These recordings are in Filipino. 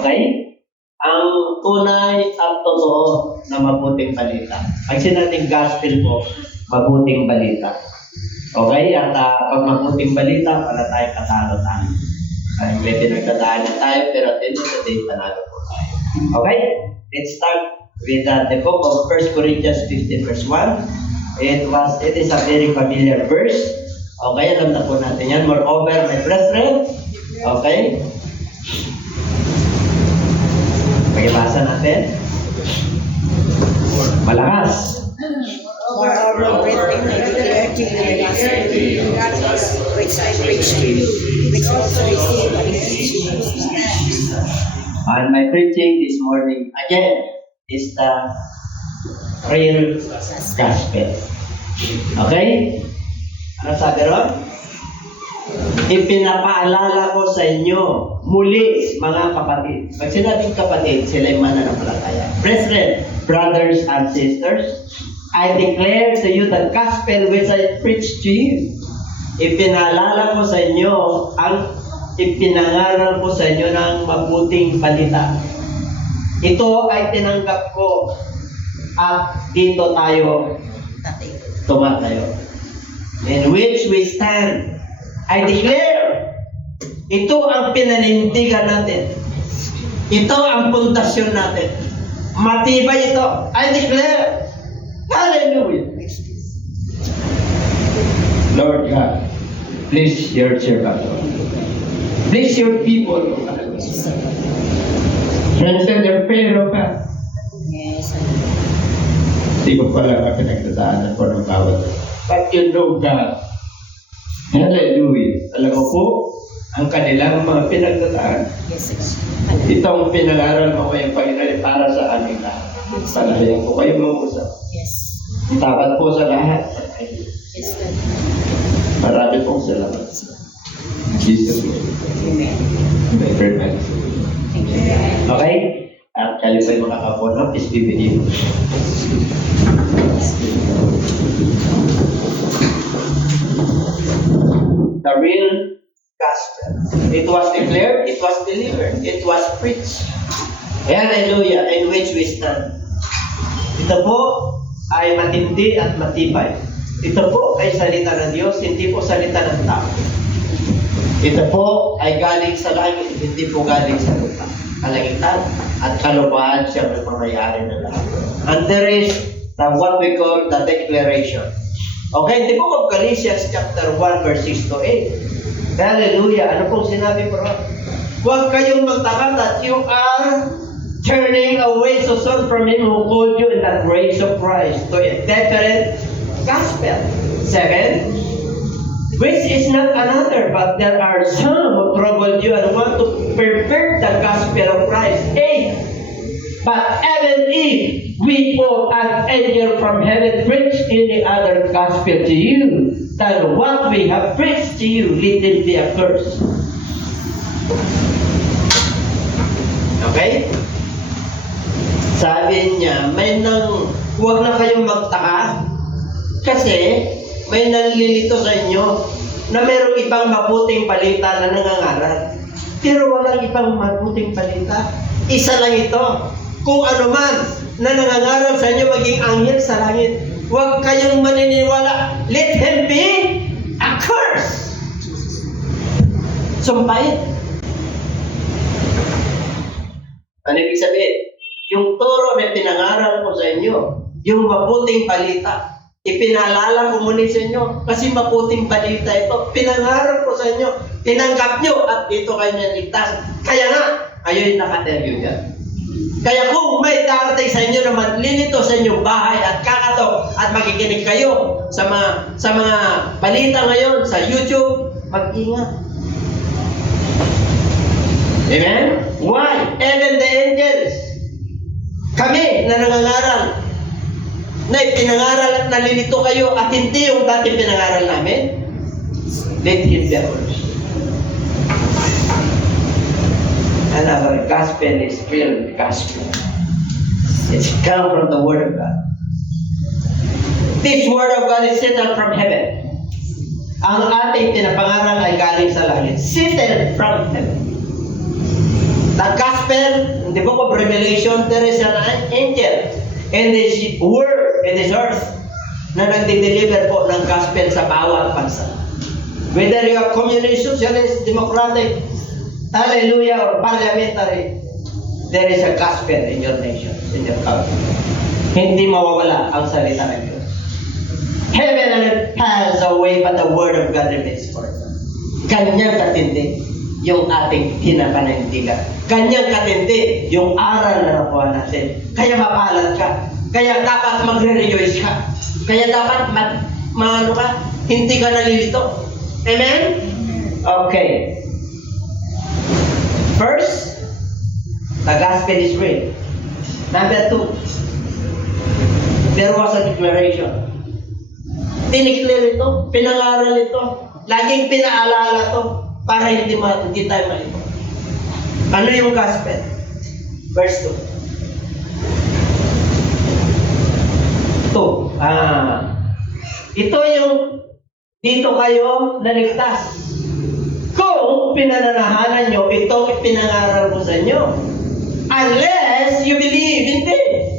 Okay? Ang tunay at totoo na mabuting balita. Pag sinabing gospel po, mabuting balita. Okay? At pag mabuting balita, wala tayong katalo-talo. May pinagdadaanan tayo, pero at the end of the day, panalo po tayo. Okay? Let's start with the book of 1 Corinthians 15 verse 1. It is a very familiar verse. Okay, alam na po natin yan. Moreover, my brethren. Okay? Pagibasa natin. Malakas. Moreover, brethren, I declare to you the gospel which I preached to you, which also received by you. And my preaching this morning, again, is the real gospel. Okay? Ano sabi ron? Ipinapaalala ko sa inyo muli, mga kapatid. Pag sinabing kapatid, sila yung mananampalataya. Brethren, brothers and sisters, I declare to you the gospel which I preached to you. Ipinaalala ko sa inyo ipinangaral ko sa inyo ng mabuting balita. Ito ay tinanggap ko at dito tayo tumatayo. In which we stand. I declare, ito ang pinanindigan natin. Ito ang pundasyon natin. Matibay ito. I declare. Hallelujah. Lord God, bless your servant. Bless your people. Strengthen their prayer, O God. Yes. Hindi ko pala na pinagdadaanan ko ng bawat. But you know God. Hallelujah. Alam mo po, ang kanilang mga pinagdadaan. Yes. Itong pinag-aral mo kayong Panginoon para sa amin lahat. Palahayan ko kayo mag-usap. Yes. Tapat po sa lahat. Yes. Marami pong salamat. Jesus name. Amen. Amen. Thank you. Okay? At kayo po yung mga kapono, please be with you. The real gospel. It was declared, it was delivered, it was preached. Hallelujah, in which we stand. Ito po ay matindi at matibay. Ito po ay salita ng Diyos, hindi po salita ng tao. Ito po ay galing sa langit, hindi po galing sa lupa. Kalangitan at kalupahan siya may pamayari ng lahat. And there is what we call the declaration. Okay, di po Galatians chapter 1 verse 6 to 8. Hallelujah. Ano pong sinabi po? Huwag kayong magtaka that you are turning away so soon from Him who called you in the grace of Christ to a different gospel. 7. Which is not another, but there are some who trouble you and want to pervert the gospel of Christ. 8. But even if we go an angel from heaven preach any other gospel to you than what we have preached to you, let it be accursed. Okay? Sabi niya, huwag na kayong magtaka kasi may nalilito sa inyo na mayroong ibang mabuting balita na nangangaral. Pero walang ibang mabuting balita. Isa lang ito. Kung ano man na nangangaral sa inyo maging anghel sa langit, huwag kayong maniniwala. Let him be accursed. Sumpahin. Ano ibig sabihin? Yung turo na pinangaral ko sa inyo, yung mabuting balita, ipinaalala ko muli sa inyo kasi mabuting balita ito. Pinangaral ko sa inyo, tinanggap nyo at dito kayo naligtas. Kaya nga, kayo'y nakateryo yan. Kaya kung may darating sa inyo na maglilito sa inyong bahay at kakatok at makikinig kayo sa mga balita ngayon sa YouTube, mag-ingat. Amen? Why? Even the angels, kami na nangangaral, na ipinangaral at nalilito kayo at hindi yung dati pinangaral namin, let him be ours. And our gospel is real gospel. It's come from the Word of God. This Word of God is sent out from heaven. Ang ating pinapangaral ay galing sa langit. Seated from heaven. The gospel, in the book of Revelation, there is an angel in this world, in this earth, na nagdi-deliver po ng gospel sa bawat bansa. Whether you are communist, socialist, democratic, hallelujah, or parliamentary, there is a gospel in your nation, in your country. Hindi mawawala ang salita ng Diyos. Heaven and earth pass away, but the word of God remains forever. Kanyang katindi yung ating pinapanindigan. Kanyang katindi yung aral na nakuha natin. Kaya mapalad ka. Kaya dapat magre-rejoice ka. Kaya dapat hindi ka nalilito. Amen? Okay. First, the gospel is real. Number 2, there was a declaration. Dineclare ito, pinangaral ito, laging pinaalala ito para hindi tayo malito. Ano yung gospel? Verse 2. Ito yung dito kayo naligtas. Kung pinananahanan nyo, itong pinangaral ko sa inyo. Unless you believe in it.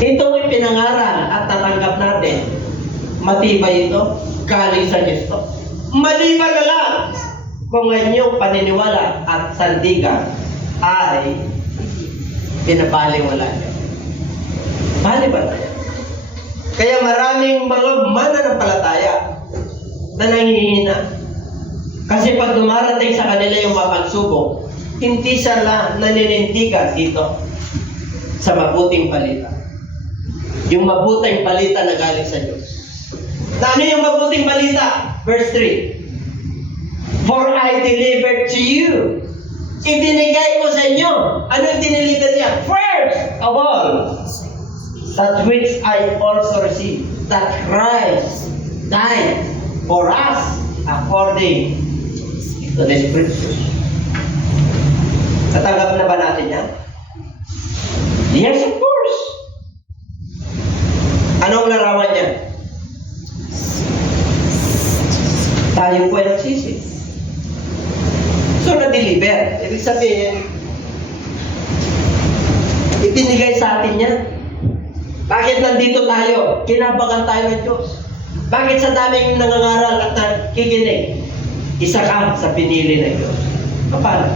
Itong pinangaral at tatanggap natin. Matibay ito, galing sa Diyos ito. Maliban na lang kung ang inyong paniniwala at sandigan ay pinabaliwala niyo. Maliban na yan. Kaya maraming mga mananampalataya na nangihina. Kasi pag dumarating sa kanila yung mapagsubok, hindi sila naninindigan dito sa mabuting balita. Yung mabuting balita na galing sa Diyos. Na ano yung mabuting balita? Verse 3. For I delivered to you. Ibinigay ko sa inyo. Ano yung diniliver niya? First of all, that which I also received, that Christ died for us according to the Scriptures. Natanggap na ba natin yan? Yes, of course. Anong larawan niya? Tayo po ay nagsisi. So, na-deliver. Ibig sabihin, ibinigay sa atin yan. Bakit nandito tayo? Kinabagan tayo ng Diyos. Bakit sa daming nangangaral at nakikinig? Isa ka sa pinili ng Diyos. Paano?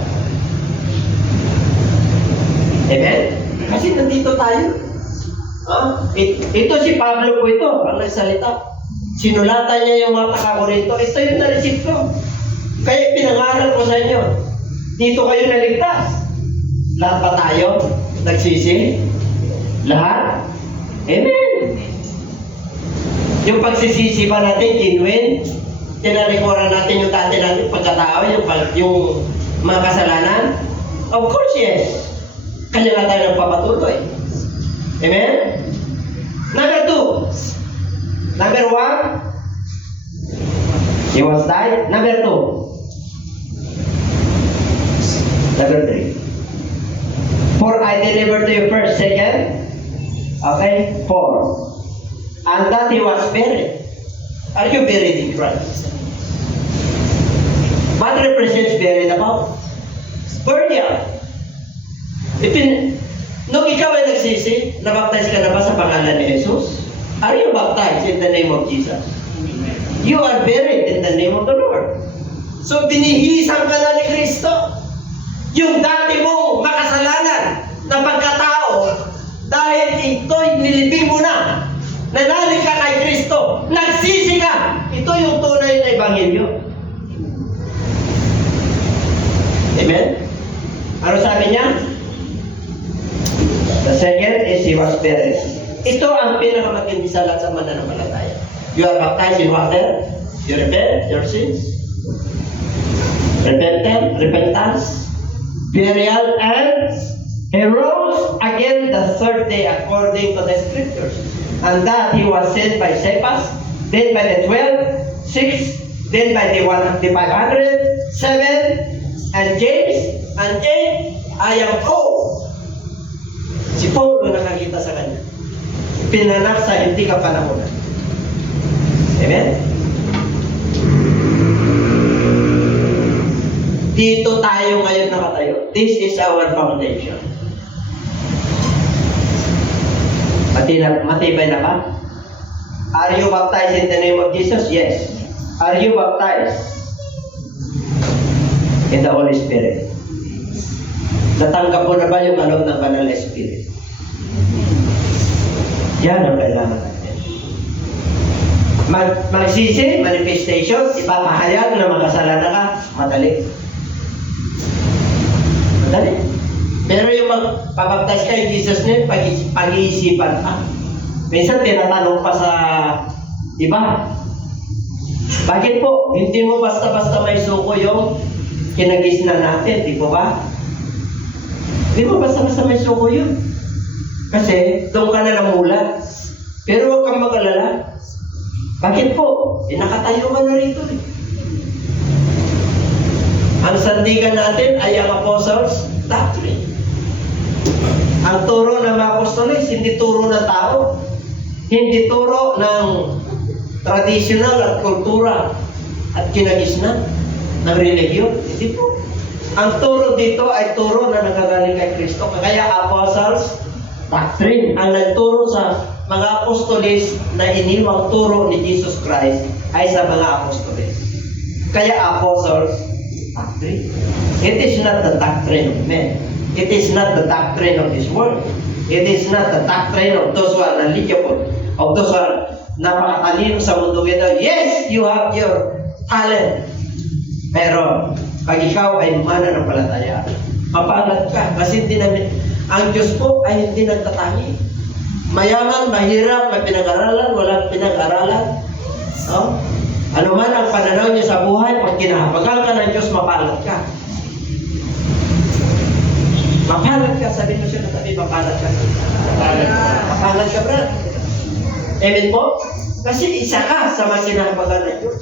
Amen? Kasi nandito tayo. Ito si Pablo po ito, ang nagsalita. Sinulatan niya yung mga taga-Korinto. Ito yung na-receive ko. Kaya pinangaral ko sa inyo. Dito kayo naligtas. Lahat ba tayo nagsisi? Lahat? Amen. Yung pagsisisi ba natin, genuine? Tinalikuran natin yung dati natin pagkatao, yung mga kasalanan? Of course, yes. Kanya na tayo nagpapatuloy. Amen? Number 2. Number 1, he was died. Number 2. Number 3. For I delivered to you first, second. Okay? 4. And that he was buried. Are you buried in Christ? What represents buried about? Burial. Nung ikaw ay nagsisi, nabaptize ka na ba sa pangalan ni Jesus? Are you baptized in the name of Jesus? You are buried in the name of the Lord. So binihisan ka na ni Kristo. Yung dati mong makasalanan na pagkatao, dahil ito'y nilibing mo na, nanalig ka kay Kristo, nagsisi ka. Ito yung tunay na ebanghelyo. Amen? Ano sabi niya? The second is he was buried. Ito ang pinakamatindi sa lahat sa mananampalataya. You are baptized in water, you repent your sins, repentance, burial, and he rose again the third day according to the Scriptures. And that he was sent by Cephas, then by the 12, 6, then by the 500, 7, and James, and 8, I am Paul. Si Paul ang nakakita sa kanya. Pinanak sa hindi ka panahonan. Amen? Dito tayo ngayon nakatayo. This is our foundation. Matibay na ba? Are you baptized in the name of Jesus? Yes. Are you baptized in the Holy Spirit? Natanggap mo na ba yung kaloob ng Banal na Spirit? Yan ang kailangan natin. Magsisi, manifestation, ipapahayag na makasalanan ka, madali. Madali. Pero yung magpapagtas ka in Jesus' name, pag-iisipan ka. Minsan tinatanong pa sa iba, bakit po, hindi mo basta-basta may suko yung kinagisnan natin, di po ba? Hindi mo basta-basta may suko yun. Kasi doon ka na namulat. Pero huwag kang mag-alala. Bakit po? Nakatayo ka na rito. Ang sandigan natin ay ang Apostles' Doctrine. Ang turo ng mga apostoles, hindi turo ng tao. Hindi turo ng traditional at kultura at kinagisnan ng religiyon. Hindi po. Ang turo dito ay turo na nagagaling kay Kristo. Kaya Apostles' Doctrine. Ang nagturo sa mga apostoles na iniwang turo ni Jesus Christ ay sa mga apostoles. Kaya Apostles' Doctrine. It is not the doctrine of men. It is not the doctrine of this world. It is not the doctrine of those who are knowledgeable, of those who are napakatalino sa mundo ito. Yes, you have your talent. Pero pag ikaw ay mananampalataya, mapalad ka. Kasi hindi namin, ang Diyos po ay hindi nagtatangi. Mayaman, mahirap, may pinag-aralan, walang pinag-aralan. No? Ano man ang pananaw niya sa buhay, pag kinahabagan ka ng Diyos, mapalad ka. Mapalad ka, sabi mo siya na sabi, mapalad ka. Mapalad ka, brad. Amen po? Kasi isa ka sa mga kinahabagan ng Diyos.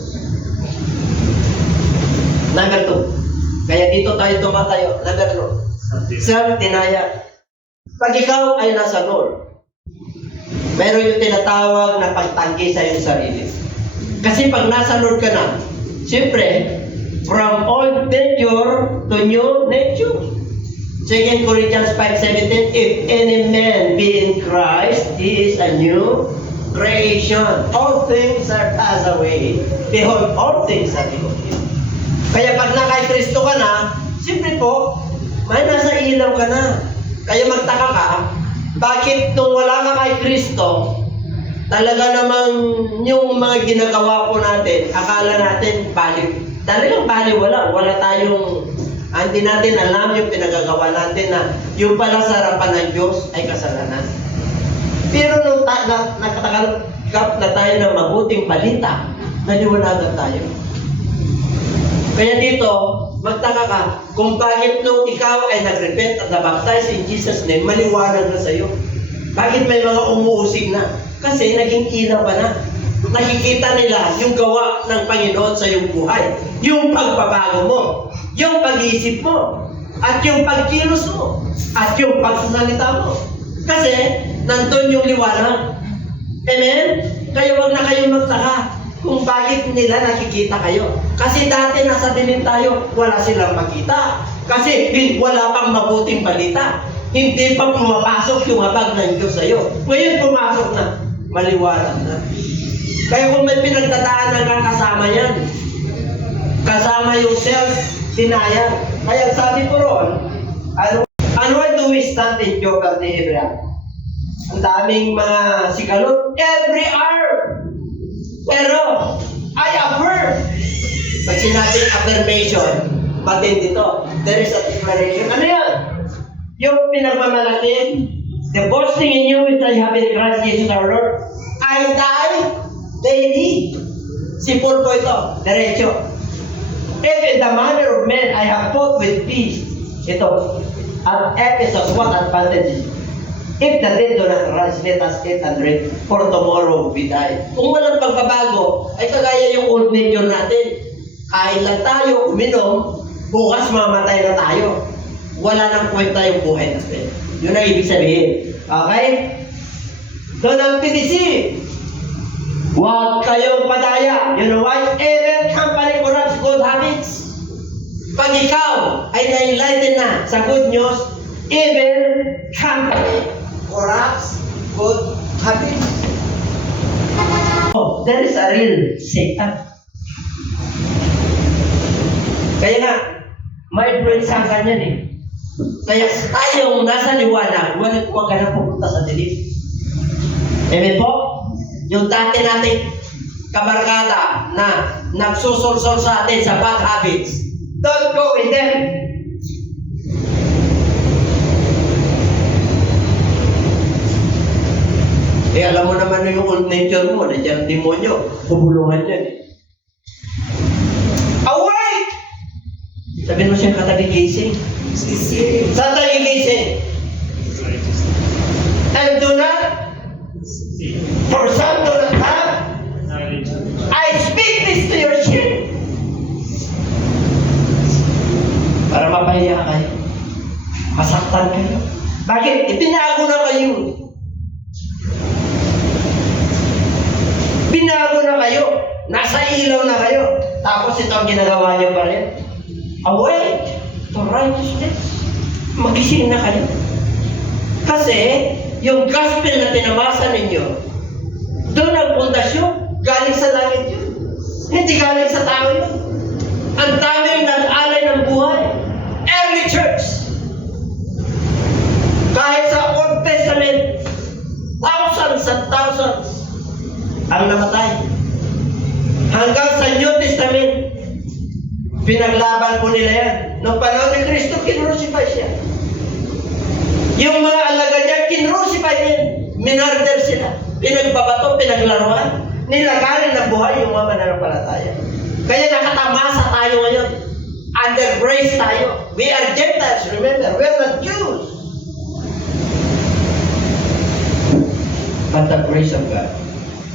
Number 2. Kaya dito tayo tumatayo. Number 2. Self-denial. Pag ikaw ay nasa Lord, meron yung tinatawag na pagtanggi sa iyong sarili. Kasi pag nasa Lord ka na, siyempre, from old nature to new nature. 2 Corinthians 5:17, if any man be in Christ, he is a new creation. All things are passed away. Behold, all things are become new. Kaya pag nakay Kristo ka na, siyempre po, may nasa ilaw ka na. Kaya magtaka ka, bakit nung wala ka kay Kristo, talaga namang yung mga ginagawa po natin, akala natin baliw. Talagang baliwala. Wala tayong, hindi natin alam yung pinagagawa natin na yung pala sa harapan ng Diyos ay kasalanan. Pero nung nakatanggap na tayo ng mabuting balita, naliwanagan tayo. Kaya dito, magtaka ka kung bakit nung ikaw ay nag-repent at nabaptize in Jesus' name, maliwanag na sa'yo. Bakit may mga umuusig na? Kasi naging ilaw pa na. Nakikita nila yung gawa ng Panginoon sa iyong buhay. Yung pagbabago mo, yung pag-iisip mo, at yung pagkilos mo, at yung pagsasalita mo. Kasi nandun yung liwanag. Amen? Kaya wag na kayong magtaka kung bakit nila nakikita kayo. Kasi dati nasa dilim tayo, wala silang makita. Kasi wala pang mabuting balita. Hindi pa pumapasok yung habag ng Diyos sa'yo. Ngayon pumasok na, maliwanag na. Kaya kung may pinagdadaanan kang kasama yan, kasama yung self-denial. Kaya sabi ko ron, ano ay do we stand in job of the Hebrew? Ang daming mga sigalot, every hour. Pero, I affirm. Pag sinabing affirmation, matindi to. There is a declaration. Ano yan? Yung pinagmamalaki, the boasting in you which I have in Christ Jesus our Lord, I die daily. Simple po ito. Diretso. If in the manner of men I have fought with peace, ito, at Ephesus, what advantage? If the dead do not rise, let us eat and drink, for tomorrow we die. Kung walang pagbabago, ay kagaya yung old nature natin. Kain lang tayo, uminom, bukas mamatay na tayo. Wala nang kwenta yung buhay natin. Yun ang ibig sabihin. Okay? Doon ang PDC. Huwag kayong padaya. You know why? Every company corrupts good habits. Pag ikaw sa good news, evil company corrupts good habits. Oh, there is a real Satan. Kaya nga, may influence sa kanya eh. Kaya tayong nasa liwanag, huwag ka na pupunta sa dilim. Amen po? Yung dati nating kabarkada na nagsusulsol sa atin sa bad habits, don't go with them. Alam mo naman yung old nature mo, nandiyan ang demonyo, bubulungan yan. Awake! Sabihin mo siya katagigising. Saan tayo gigising? And do not, for some do not have, I speak this to your children. Para mapahiya kayo. Masaktan kayo. Bakit? Itinago na kayo. Binago na kayo. Nasa ilaw na kayo. Tapos ito ang ginagawa niyo pa rin. Awake to righteousness. Magising na kayo. Kasi, yung gospel na tinamasa ninyo, doon ang pundasyon. Galing sa langit yun. Hindi galing sa tao yun. Ang daming nag-alay ng buhay. Early church. Kahit sa Old Testament, thousands and thousands ang namatay. Hanggang sa New Testament, pinaglaban po nila yan. Noong panahon ni Kristo, kinrucify siya. Yung mga alagad niya, kinrucify yan. Minarder sila. Pinagbabato, pinaglaruan. Nilagarin ng buhay yung mga mananampalataya. Kaya nakatamasa tayo ngayon. Under grace tayo. We are Gentiles, remember. We are not Jews. But the grace of God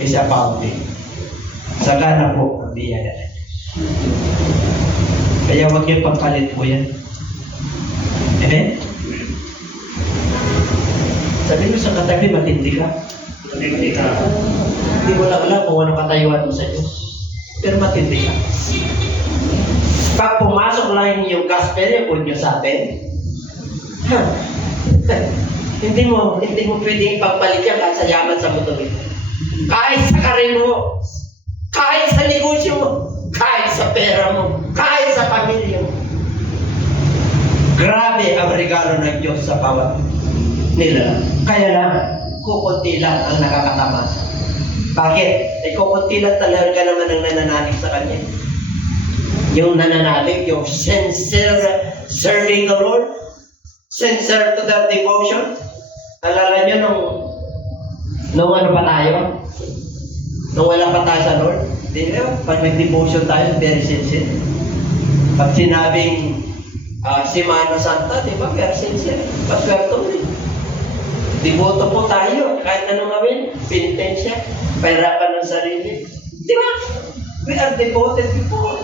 is abounding. Sagana po ang biyaya na Diyos. Kaya huwag niyo pagkalit po yan. Amen? Sabi mo sa katabi, matindi ka. Matindi ka. Hindi mo lang alam kung ano katayuan mo sa Diyos. Pero matindi ka. Pag pumasok lang yung gospel, yung good news sa atin, hindi mo pwedeng ipagpalit yan kahit sa yaman sa mundo. Kahit sa karir mo, kahit sa negosyo mo, kahit sa pera mo, kahit sa pamilya mo. Grabe ang regalo ng Diyos sa bawat nila. Kaya lang, kukunti lang ang nakakatamasa. Bakit? Ay kukunti lang talaga naman ang nananalig sa Kanya. Yung nananalig, yung sincere serving the Lord, sincere to the devotion. Alala nyo nung ano pa tayo? Nung wala pa tayo sa Lord? Di ba? Pag nag-devotion tayo, very sincere. Pag sinabing Semana Santa, di ba? Very sincere. Paswerto rin. Devoto po tayo. Kahit anong gawin, penitensya, pahirapan ng sarili. Di ba? We are devoted before.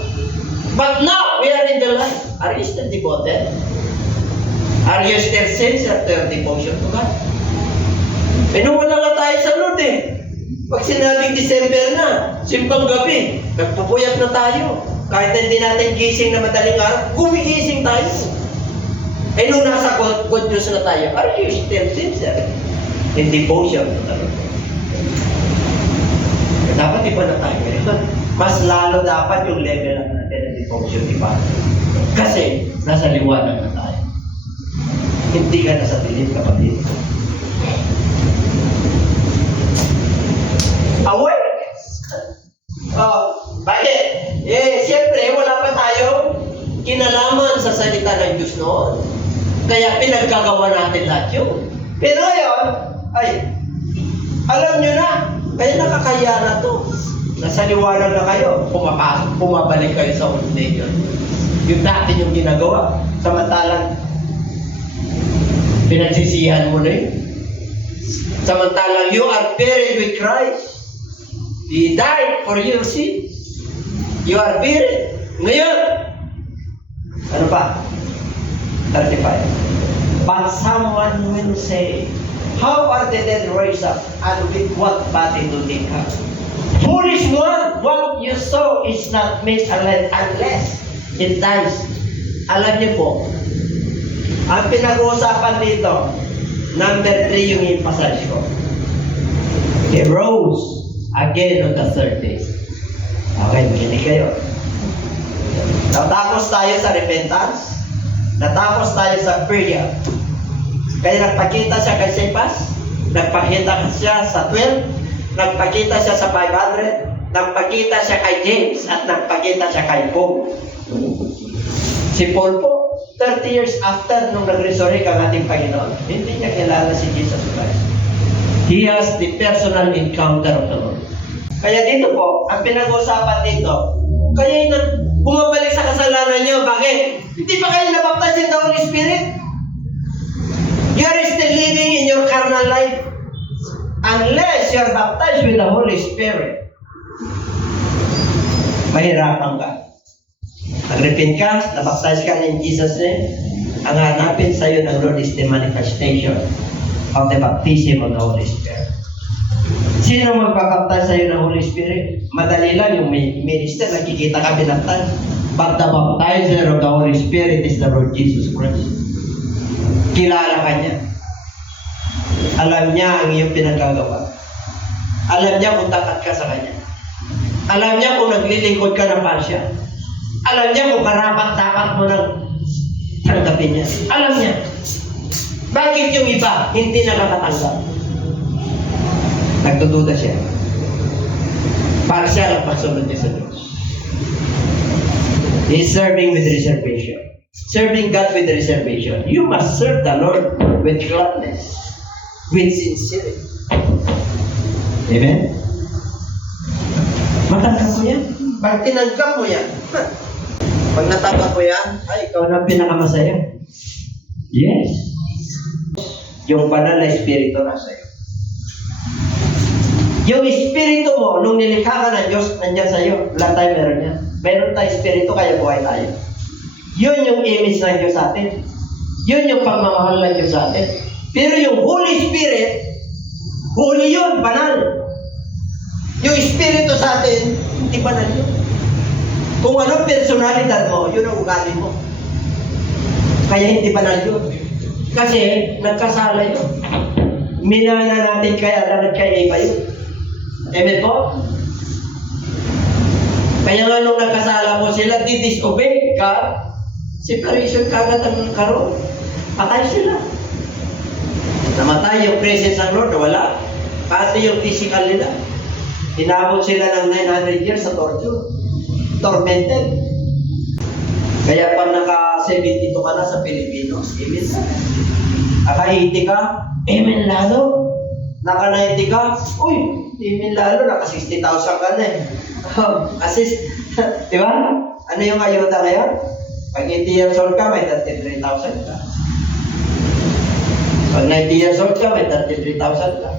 But now, we are in the life. Are you still devoted? Are you still sincere to your devotion to God? Eh, nung wala nga tayo sa Lord eh. Pag sinabing December na, simpang gabi, nagpupuyat na tayo. Kahit na hindi natin gising na madaling araw, gumigising tayo. Eh, nung nasa good news na tayo, are you still sincere in devotion to the Lord? Dapat iba na tayo ngayon. Mas lalo dapat yung level natin ng devotion iba. Kasi, nasa liwanag na tayo. Hindi ka nasa dilim, kapatid. Awake! Bakit? Siyempre, wala pa tayong kinalaman sa salita ng Diyos noon. Kaya pinaggagawa natin lahat yun. Pero ngayon, alam nyo na, kaya nakakaya na to. Nasa liwanag na kayo, pumabalik kayo sa old nature. Yung dati yung ginagawa, samantalang pinagsisihan mo na yun. Samantalang you are buried with Christ. He died for your sin. You are buried. Ngayon, ano pa? 35. But someone will say, how are the dead raised up, and with what body do they come? Foolish one, what you sow is not made unless it dies. Alam niyo po, Ang pinag-uusapan dito, number 3 yung emphasize ko. He rose again on the third day. Okay, makinig kayo. Natapos tayo sa repentance. Natapos tayo sa prayer. Kaya nagpakita siya kay Cephas. Nagpakita siya sa 12. Nagpakita siya sa 500. Nagpakita siya kay James. At nagpakita siya kay Paul. Si Paul po, 30 years after nung nag-resurrect ang ating Panginoon, hindi niya kilala si Jesus Christ. He has the personal encounter of the Lord. Kaya dito po, ang pinag-uusapan dito, kaya yun, bumabalik sa kasalanan niyo. Bakit? Hindi pa kayo nabaptize in the Holy Spirit? You are still living in your carnal life. Unless you are baptized with the Holy Spirit, mahirapan ka. Nag-repent ka, nabaptize ka in Jesus' name, ang hanapin sa iyo ng Lord is the manifestation of the baptism of the Holy Spirit. Sino magpapaptize sa iyo ng Holy Spirit? Madali lang yung minister, nakikita ka binaptize. But the baptizer of the Holy Spirit is the Lord Jesus Christ. Kilala ka niya. Alam niya ang iyong pinagagawa. Alam niya kung tapat ka sa Kanya. Alam niya kung naglilingkod ka ng pasya. Alam niya kung karapat-dapat mo nang tanggapin niya. Alam niya. Bakit yung iba hindi nakakatanggap? Nagdududa siya. Partial ang pagsunod niya sa Diyos. He is serving with reservation. Serving God with reservation. You must serve the Lord with gladness, with sincerity. Amen? Matanggap mo yan? Pag tinanggap mo yan, pag natanggap mo yan, ay, ikaw na pinakamasaya. Yes. Yung banal na espiritu nasa iyo. Yung espiritu mo, nung nilikha ka ng Diyos, nandiyan sa iyo. Lahat tayo meron yan. Meron tayo espiritu, kaya buhay tayo. Yun yung image ng Diyos sa atin. Yun yung pagmamahal ng Diyos sa atin. Pero yung Holy Spirit, holy yun, banal. Yung espiritu sa atin, hindi banal yun. Kung ano personalidad mo, yun ang ugali mo. Kaya hindi banal yun. Kasi nagkasala yun. Minana natin kay Adan at kay Eva yun. Amen po? Kaya nga nung nagkasala mo sila, di-disobey ka, separation kagad ang karoon. Patay sila. Namatay yung presence ng Lord, wala. Pati yung physical nila. Inabot sila ng 900 years sa torture. Tormented. Kaya pag naka-72 ka na sa Pilipinos, amen. Naka-80 ka, amen lalo. Naka-90 ka, uy, amen lalo, naka-60,000 ka na eh. Assist, di ba? Ano yung ayuda ngayon? Pag 80 years old ka, may 33,000 ka. Pag 90 years old ka, may 33,000 ka.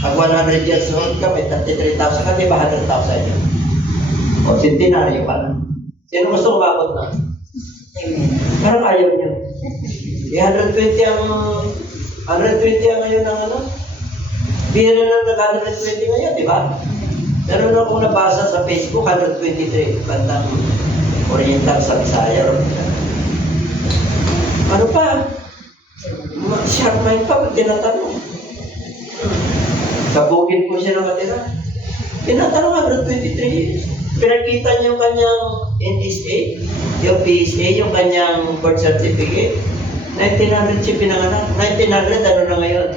Pag 100 years old ka, may 33,000 ka, di ba 100,000 yun? O, centenaryo ka na. Sino gusto umabot na? Parang ayaw niyo. 120 ang ngayon ng ano? Bihira na nag-120 ngayon, di ba? Meron akong nabasa sa Facebook, 123, bandang Oriental sa Bisaya. Ano pa? Sharp mind pa, pag tinatanong. Sa bukid po siya nakatira. Tinatanong 123 years. Pinakita niya yung kanyang NSA, yung PSA, yung kanyang birth certificate. 1900 siya pinanganak. 1900, ano na ngayon?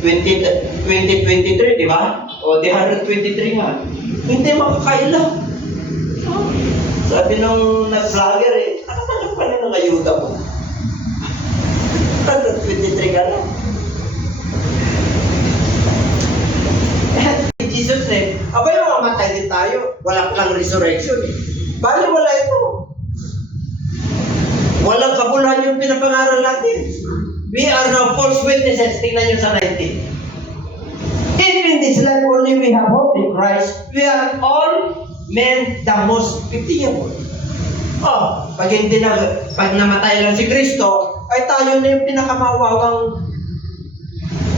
2023, di ba? O, di 123 nga. Hindi makakaila. Sabi nung nag-vlogger eh, nakatanggap pa rin ng ayuda mo. 123 ka lang. Jesus name, abay mamamatay din tayo. Wala lang resurrection eh. Bali wala ito. Walang kabuluhan yung pinapangaral natin. We are now false witnesses. Tingnan nyo sa 19. If in this life only we have hope in Christ, we are all men the most pitiable. Oh, pag namatay lang si Kristo, ay tayo na yung pinakamawawang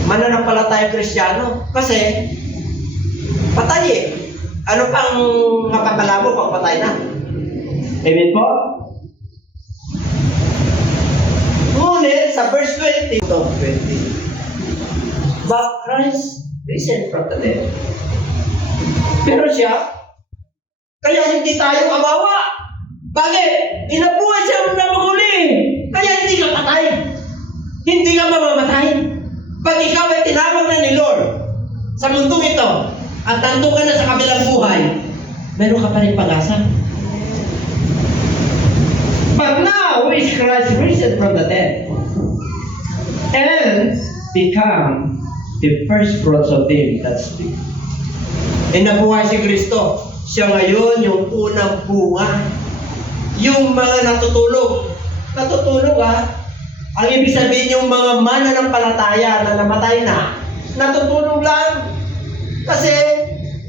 mananampalatayang Kristiyano. Kasi, patay eh. Ano pang mapapala mo pag patay na? Amen po? sa verse 20 to 20. But Christ risen from the dead. Pero siya, kaya hindi tayo kawawa. Bakit? Inabuhay siya na maguli. Kaya hindi ka patay. Hindi ka mamamatay. Pag ikaw ay tinawag na ni Lord sa mundong ito at nandun ka na sa kabilang buhay, meron ka pa rin pag-asa. But now is Christ risen from the dead and become the first fruits of them that speak. Nabuhay si Kristo. Siya ngayon yung unang bunga. Yung mga natutulog. Natutulog Ang ibig sabihin yung mga mananampalataya na namatay na, natutulog lang. Kasi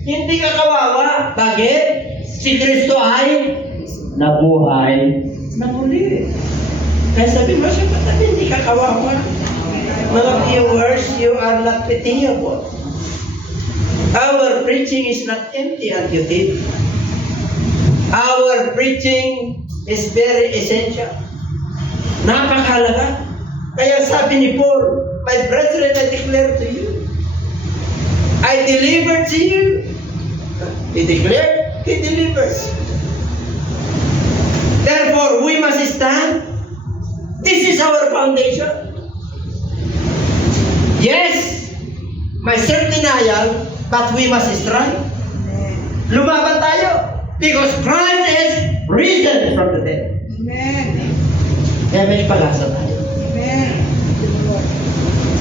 hindi ka kawawa. Bakit? Si Kristo ay nabuhay na muli. Kaya sabi mo siya, ba't hindi ka kawawa? Mga viewers, you are not pitiable. Our preaching is not empty and futile. Our preaching is very essential. Napakahalaga. Kaya sabi ni Paul, my brethren, I declare to you. I delivered to you. He declared, he delivers. Therefore, we must stand. This is our foundation. Yes, may self-denial, but we must strive. Lumaban tayo. Because Christ is risen from the dead. Amen. Kaya may pag-asa tayo. Amen.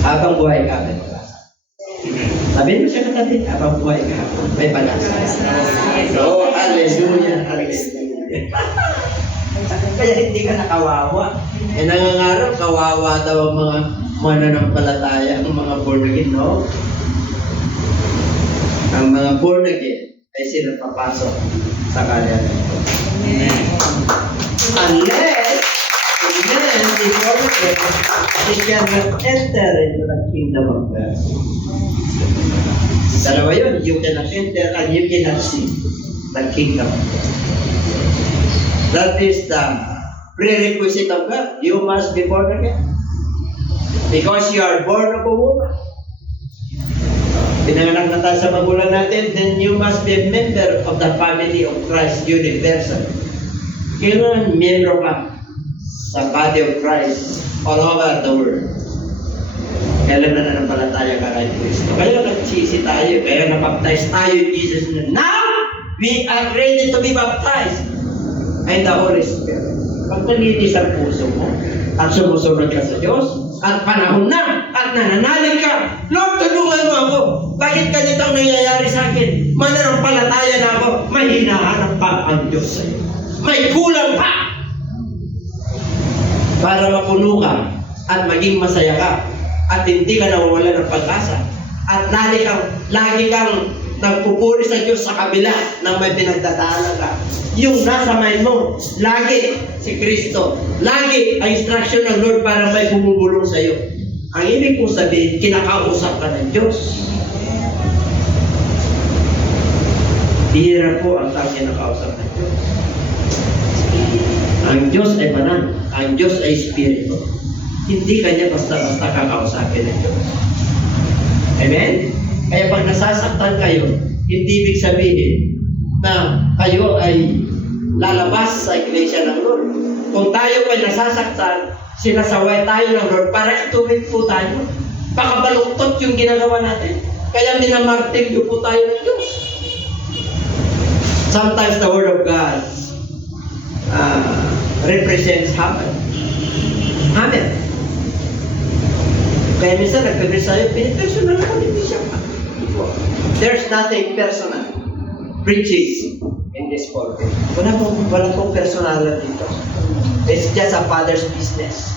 Habang buhay ka, may pag-asa. Sabihin mo siya katabi, habang buhay ka, may pag-asa. So, hallelujah, hallelujah. Kaya hindi ka nakawawa. Nangangarap, kawawa daw ang mga mananampalataya, ang mga born again, no? Ang mga born again ay sila papasok sa kanya. Unless the born again, they cannot enter into the kingdom of God. Dalawa yun, you cannot enter and you cannot see the kingdom of God. That is the prerequisite of God. You must be born again. Because you are born of a woman. Pinanganak na tayo sa magulang natin, then you must be a member of the family of Christ Universal. Kailangan membro ka sa body of Christ all over the world. Kailan na nanampalataya ka kay Kristo. Kaya nagsisi tayo, kaya napaptize tayo in Jesus' name. Now, we are ready to be baptized in the Holy Spirit. Pag nalinis ang puso mo, at sumusunod ka sa Diyos, at panahon na, at nananalig ka, Lord, tulungan mo ako. Bakit ganito ang nangyayari sa akin? Mananampalataya na ako, may hinahanap pa ang Diyos sa iyo. May kulang pa. Para mapuno ka, at maging masaya ka, at hindi ka nawawala ng pag-asa, at lagi kang nagpupuri sa Diyos sa kabila ng may pinagdadaanan ka. Yung nasa mind mo, lagi si Kristo. Lagi ang instruction ng Lord para may bumubulong sa iyo. Ang ibig kong sabihin, kinakausap ka ng Diyos. Bihira po ang tao kinakausap ng Diyos. Ang Diyos ay banal. Ang Diyos ay Espiritu. Hindi kanya basta-basta kakausapin ng Diyos. Amen? Kaya pag nasasaktan kayo, hindi ibig sabihin na kayo ay lalabas sa iglesia ng Lord. Kung tayo ay nasasaktan, sinasaway tayo ng Lord para ituwid po tayo. Baka baluktot yung ginagawa natin. Kaya minamartilyo po tayo ng Diyos. Sometimes the Word of God represents heaven. Amen. Kaya minsan nagpipres sa'yo, pinipersonal ako, hindi siya pa. There's nothing personal preaching in this pulpit. Wala pong personal dito. It's just a Father's business.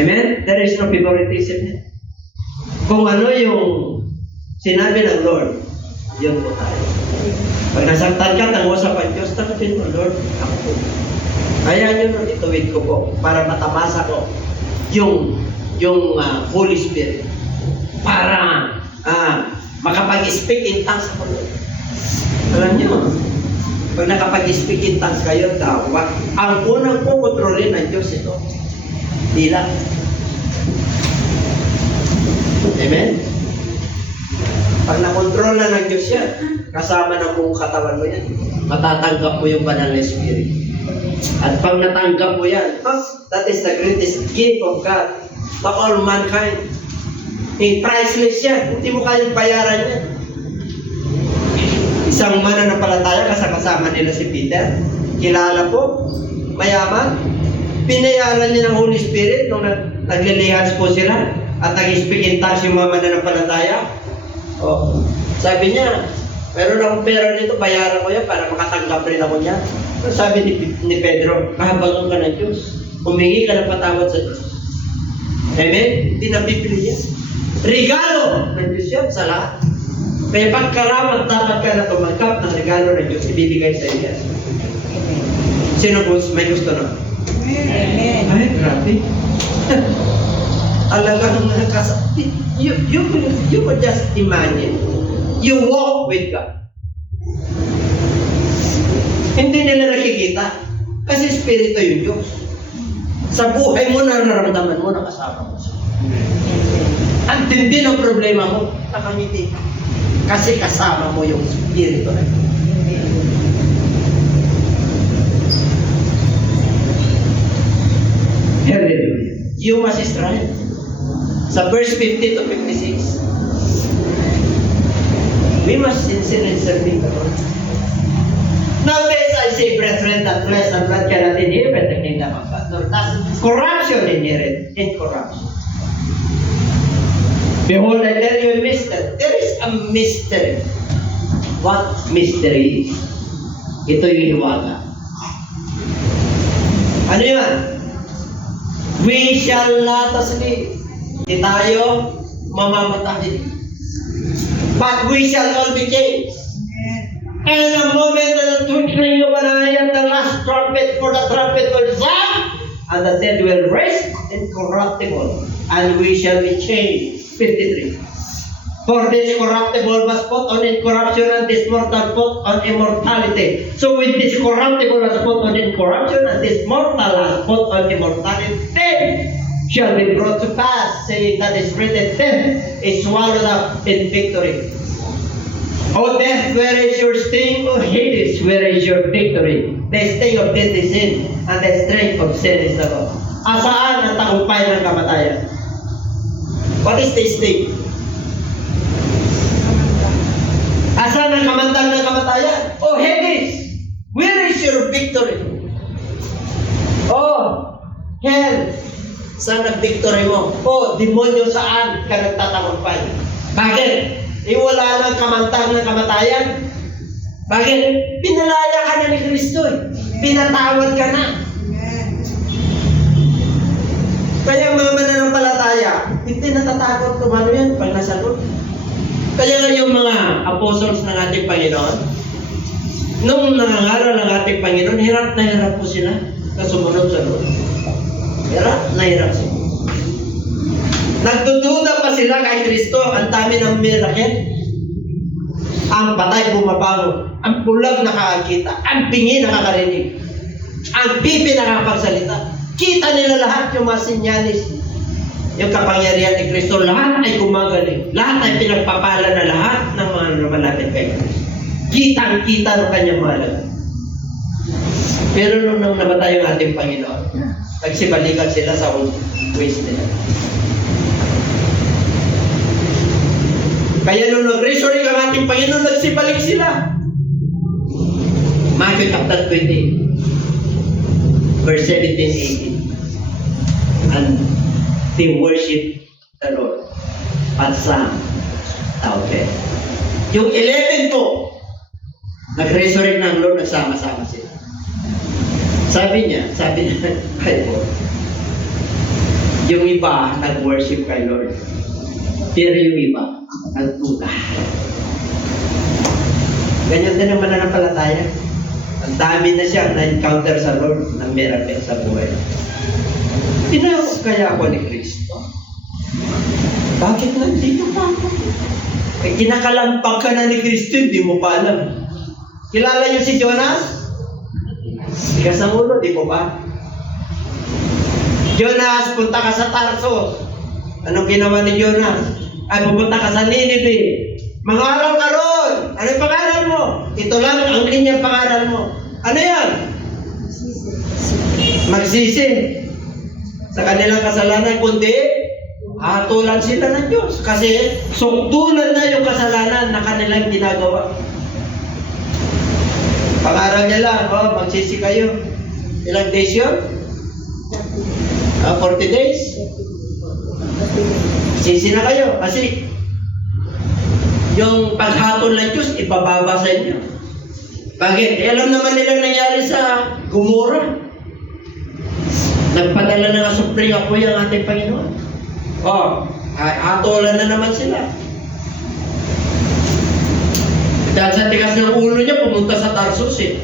Amen? There is no favoritism. Kung ano yung sinabi ng Lord, yun po tayo. Pag nasaktan ka, tangusap ang Diyos, tanggapin mo, Lord, ako po. Kaya nyo nung ituwid ko po para matamasa ko yung Holy Spirit. Para makapag-speak in tongues ako. Alam nyo, pag nakapag-speak in tongues kayo, ang unang kukontrolin ng Diyos ito. Dila. Amen? Pag nakontrol na ng Diyos yan, kasama ng buong katawan mo yan, matatanggap mo yung banal na Spirit. At pag natanggap mo yan, that is the greatest gift of God to all mankind. Priceless yan. Hindi mo kayang bayaran yan. Isang mananampalataya, kasama nila si Peter. Kilala po, mayaman. Pinayaran niya ng Holy Spirit nung naglilihans po sila at nag-speak in tongues yung mga mananampalataya. Oh, sabi niya, meron akong pera dito, bayaran ko yan para makatanggap rin ako niya. Sabi ni Pedro, kahabangan ka ng Diyos. Humingi ka ng patawad sa Diyos. Amen? Hindi na bibili yan. Regalo ng Diyos yan sa lahat. Kaya pagkarapat dapat ka na tumanggap ng regalo ng Diyos, ibibigay sa iyo yan. Sino po may gusto na? Amen. Ay, grabe. Alagang nakasakit. You could just imagine. You walk with God. Hindi nila nakikita. Kasi Espiritu yung Diyos. Sa buhay mo, nararamdaman mo, nakasama mo siya. Ang tindi ng problema mo, nakangiti ka. Kasi kasama mo yung Espiritu na yun. Hallelujah. You must strive. Sa verse 50 to 56, we must sincerely serve the Lord. Nowadays, I say, brethren, that flesh and blood cannot inherit the kingdom of God. Nor does corruption inherit incorruption. Behold, I tell you a mystery. There is a mystery. What mystery? Ito yung hiwaga. Ano yun? We shall not sleep. Hindi tayo mamamatay. But we shall all be changed. And the moment of the twinkling of an eye and the last trumpet, for the trumpet will sound, and the dead will rise incorruptible, and we shall be changed. 53. For this corruptible was put on incorruption, and this mortal put on immortality. So with this corruptible was put on incorruption, and this mortal has put on immortality, shall be brought to pass, saying that is written, death is swallowed up in victory. O death, where is your sting? O Hades, where is your victory? The sting of death is sin, and the strength of sin is the law. Asaan ang tagumpay ng kamatayan? What is the sting? Asaan ang kamantang ng kamatayan? O Hades, where is your victory? Oh, hell, saan ang victory mo? O demonyo, saan ka nagtatagumpay? Bakit? Wala nang kamantang ng kamatayan. Bakit? Pinalaya ka na ni Kristo. Pinatawad ka na. Kaya mga mananampalataya, hindi natatakot kumano yan pag nasa Lord. Kaya nga yung mga apostles ng ating Panginoon, nung nangangaral ng ating Panginoon, hirap na hirap po sila na sumunod sa Lord. Hirap na hirap sila. Nagdududa pa sila kay Kristo, ang dami ng miracle. Ang patay bumabangon, ang bulag nakakakita, ang bingi nakakarinig, ang pipi nakapagsalita. Kita nila lahat yung mga sinyalis, yung kapangyarihan ni Kristo, lahat ay gumagaling. Lahat ay pinagpapala na lahat ng mga lumalapit kay Kristo. Kitang-kita ng kanyang malag. Pero nung namatay yung ating Panginoon, nagsibalikan sila sa old ways nila. Kaya nung nag-resurrect ang ating Panginoon, nagsibalik sila. Matthew chapter 20, verse 17-18. And they worship the Lord at sang tawag. Yung 11 po, nag-resurrect ng Lord, nagsama-sama sila. Sabi niya kay Lord, yung iba nag-worship kay Lord. Pero yung iba, nagtuta. Ganyan din ang mananampalataya. Ang dami na siya na-encounter sa Lord ng miracle sa buhay. Tinawag kaya ako ni Kristo? Bakit nandito pa ako? Eh, kinakalampag ka na ni Kristo, hindi mo pa alam. Kilala niyo si Jonas? Tigas ang ulo, di po ba? Jonas, punta ka sa Tarso. Anong ginawa ni Jonas? Ay, pupunta ka sa Nineveh. Mangaral ka ron. Ano yung pangaral mo? Ito lang ang linyang pangaral mo. Ano yan? Magsisi. Sa kanilang kasalanan, kundi hatulan sila ng Diyos. Kasi sukdulan na yung kasalanan na kanilang ginagawa. Pangaral niya lang, magsisi kayo. Ilang days yun? 40 days? Sisi na kayo. Kasi yung paghatol ng Diyos, ipababa sa inyo. Bakit? Alam naman nila nangyari sa Gomora. Nagpadala na nga supling ako yung ating Panginoon. Hatolan na naman sila. Dahil sa tigas ng ulo niya, pumunta sa Tarsus eh.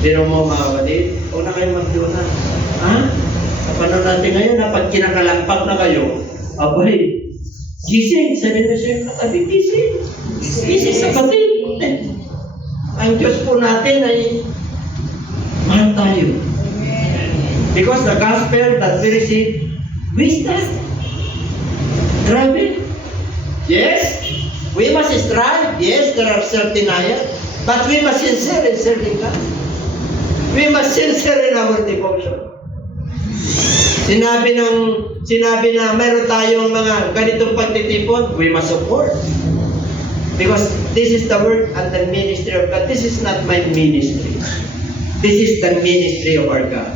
Pero mo mga kapatid, huwag na kayo magduna. Ha? Sa panahon natin ngayon, pag kinakalampag na kayo, abay, gising, sabi na siya yung katabi, gising. Gising sa kapatid. Ang Diyos po natin ay mahal tayo. Because the gospel that we receive, wisdom. Grabe. Yes, we must strive. Yes, there are self-denial. But we must sincere in serving God. We must sincere in our devotion. Sinabi na mayroon tayong mga ganitong pagtitipon, we must support. Because this is the work and the ministry of God. This is not my ministry. This is the ministry of our God.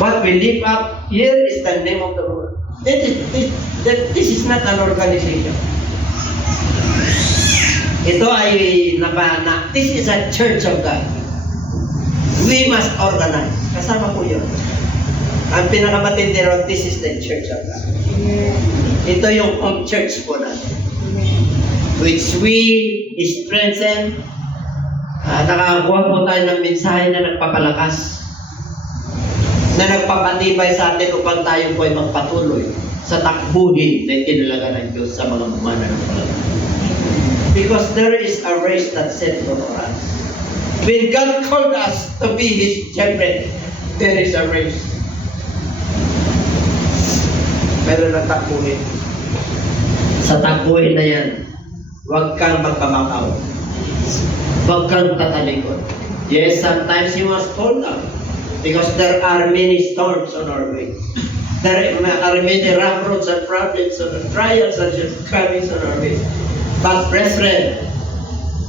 What we lift up here is the name of the Lord. This is not an organization. Ito ay this is a church of God. We must organize. Kasama po yun. Ang pinakamatindi ron, this is the church of God. Ito yung home church po natin. Which we strengthen. Nakakuha po tayo ng mensahe na nagpapalakas. Na nagpapatibay sa atin upang tayo po ay magpatuloy sa takbuhin na itinalaga ng Diyos sa mga mananampalataya. Because there is a race that's set before us. When God called us to be His children, there is a race. Pero natakbuhin. Sa takbuhin na yan, huwag kang magpamakaw. Huwag kang tatalikod. Yes, sometimes you must fall down. Because there are many storms on our way. There are many rough roads and problems and trials and shortcomings on our way. But brethren,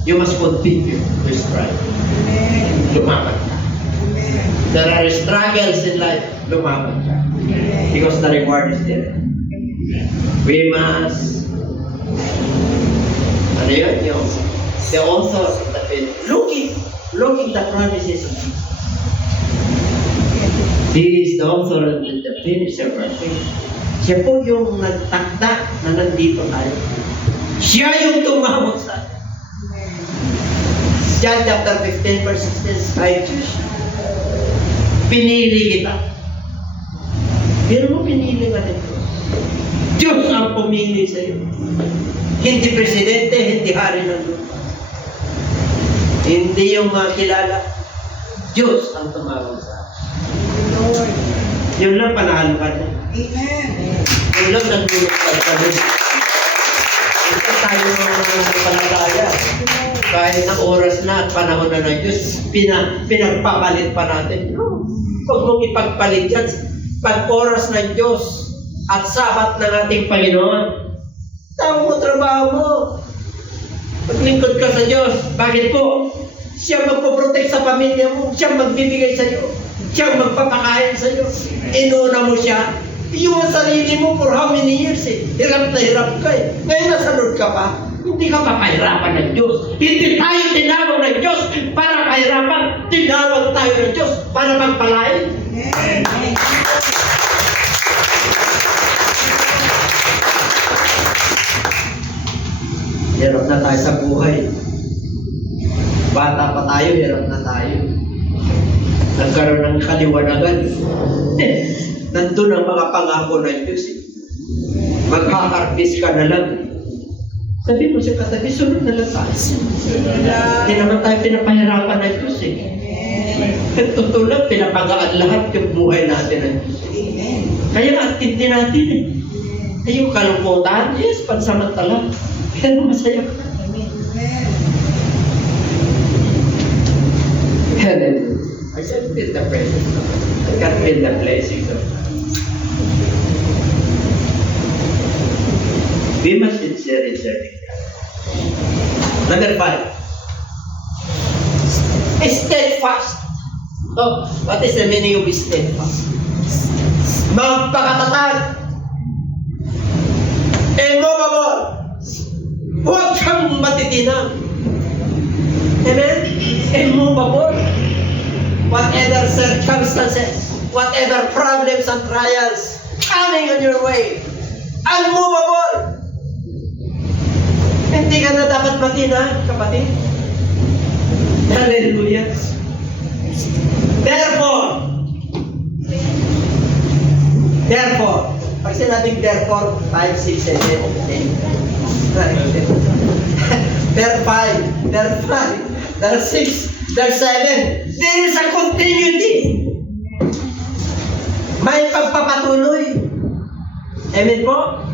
you must continue to strive. Lumaban ka. There are struggles in life. Lumaban ka. Because the reward is there. We must, the author of the faith, looking the promises of Jesus. He is the author and the finisher of our faith. Siya po yung nagtakda na nandito tayo. Siya yung tumawag sa atin. John chapter 15 verse 16, I choose you. Pinili kita. Pero mo pinili ka nito. Diyos ang pumili sa iyo. Hindi presidente, hindi hari ng lupa. Hindi yung mga kilala. Diyos ang tumawag sa atin. Lord. Yun lang, panahal ka niya. Amen. Yun lang, nagdulog ka sa Diyos. Ito tayo mga panataya. Kahit na oras na at panahon na ng Diyos, pinagpapalit pa natin. No. Huwag mong ipagpalit yan. Pag oras ng Diyos at sabat ng ating Panginoon, tao mo, trabaho mo. Paglingkod ka sa Diyos. Bakit po? Siya magpoprotect sa pamilya mo. Siya magbibigay sa iyo. Siya magpapakain sa iyo. Inuna mo siya. Yung sarili mo for how many years eh. Hirap na hirap ka eh. Ngayon nasa Lord ka pa. Hindi ka papahirapan ng Diyos. Hindi tayo tinawag ng Diyos para pahirapan. Tinawag tayo ng Diyos para magpalain. Amen. Hirap na tayo sa buhay. Bata pa tayo, hirap na tayo. Nagkaroon ng kaliwanagan. Nandun ang mga pangako ng Diyos. Magkakarbis ka na lang. Sabi mo sa katabi, sunod na lang tayo. Hindi naman tayo pinapahirapan ng Diyos eh. Totoo lang, pinapagaan lahat yung buhay natin. Amen. Kaya atindi natin eh. Ay, yung kalungkutan, yes, pansamantala. Pero masaya ka. Amen. Hallelujah. I can feel the presence of God. I can feel the blessings of God. We must sincerely serve God. Number 5. Steadfast. Oh, what is the meaning of steadfast? Magpakatatag. Immovable. Huwag kang matitinag. Amen? Immovable. Whatever circumstances, whatever problems and trials coming on your way, unmovable. Hindi ka na dapat matinag, kapatid. Hallelujah. Therefore, pag sinabing therefore, 5, 6, 7, 8. There 5, there 5, there 6, there 7. There is a continuity. May pagpapatuloy. Amen po?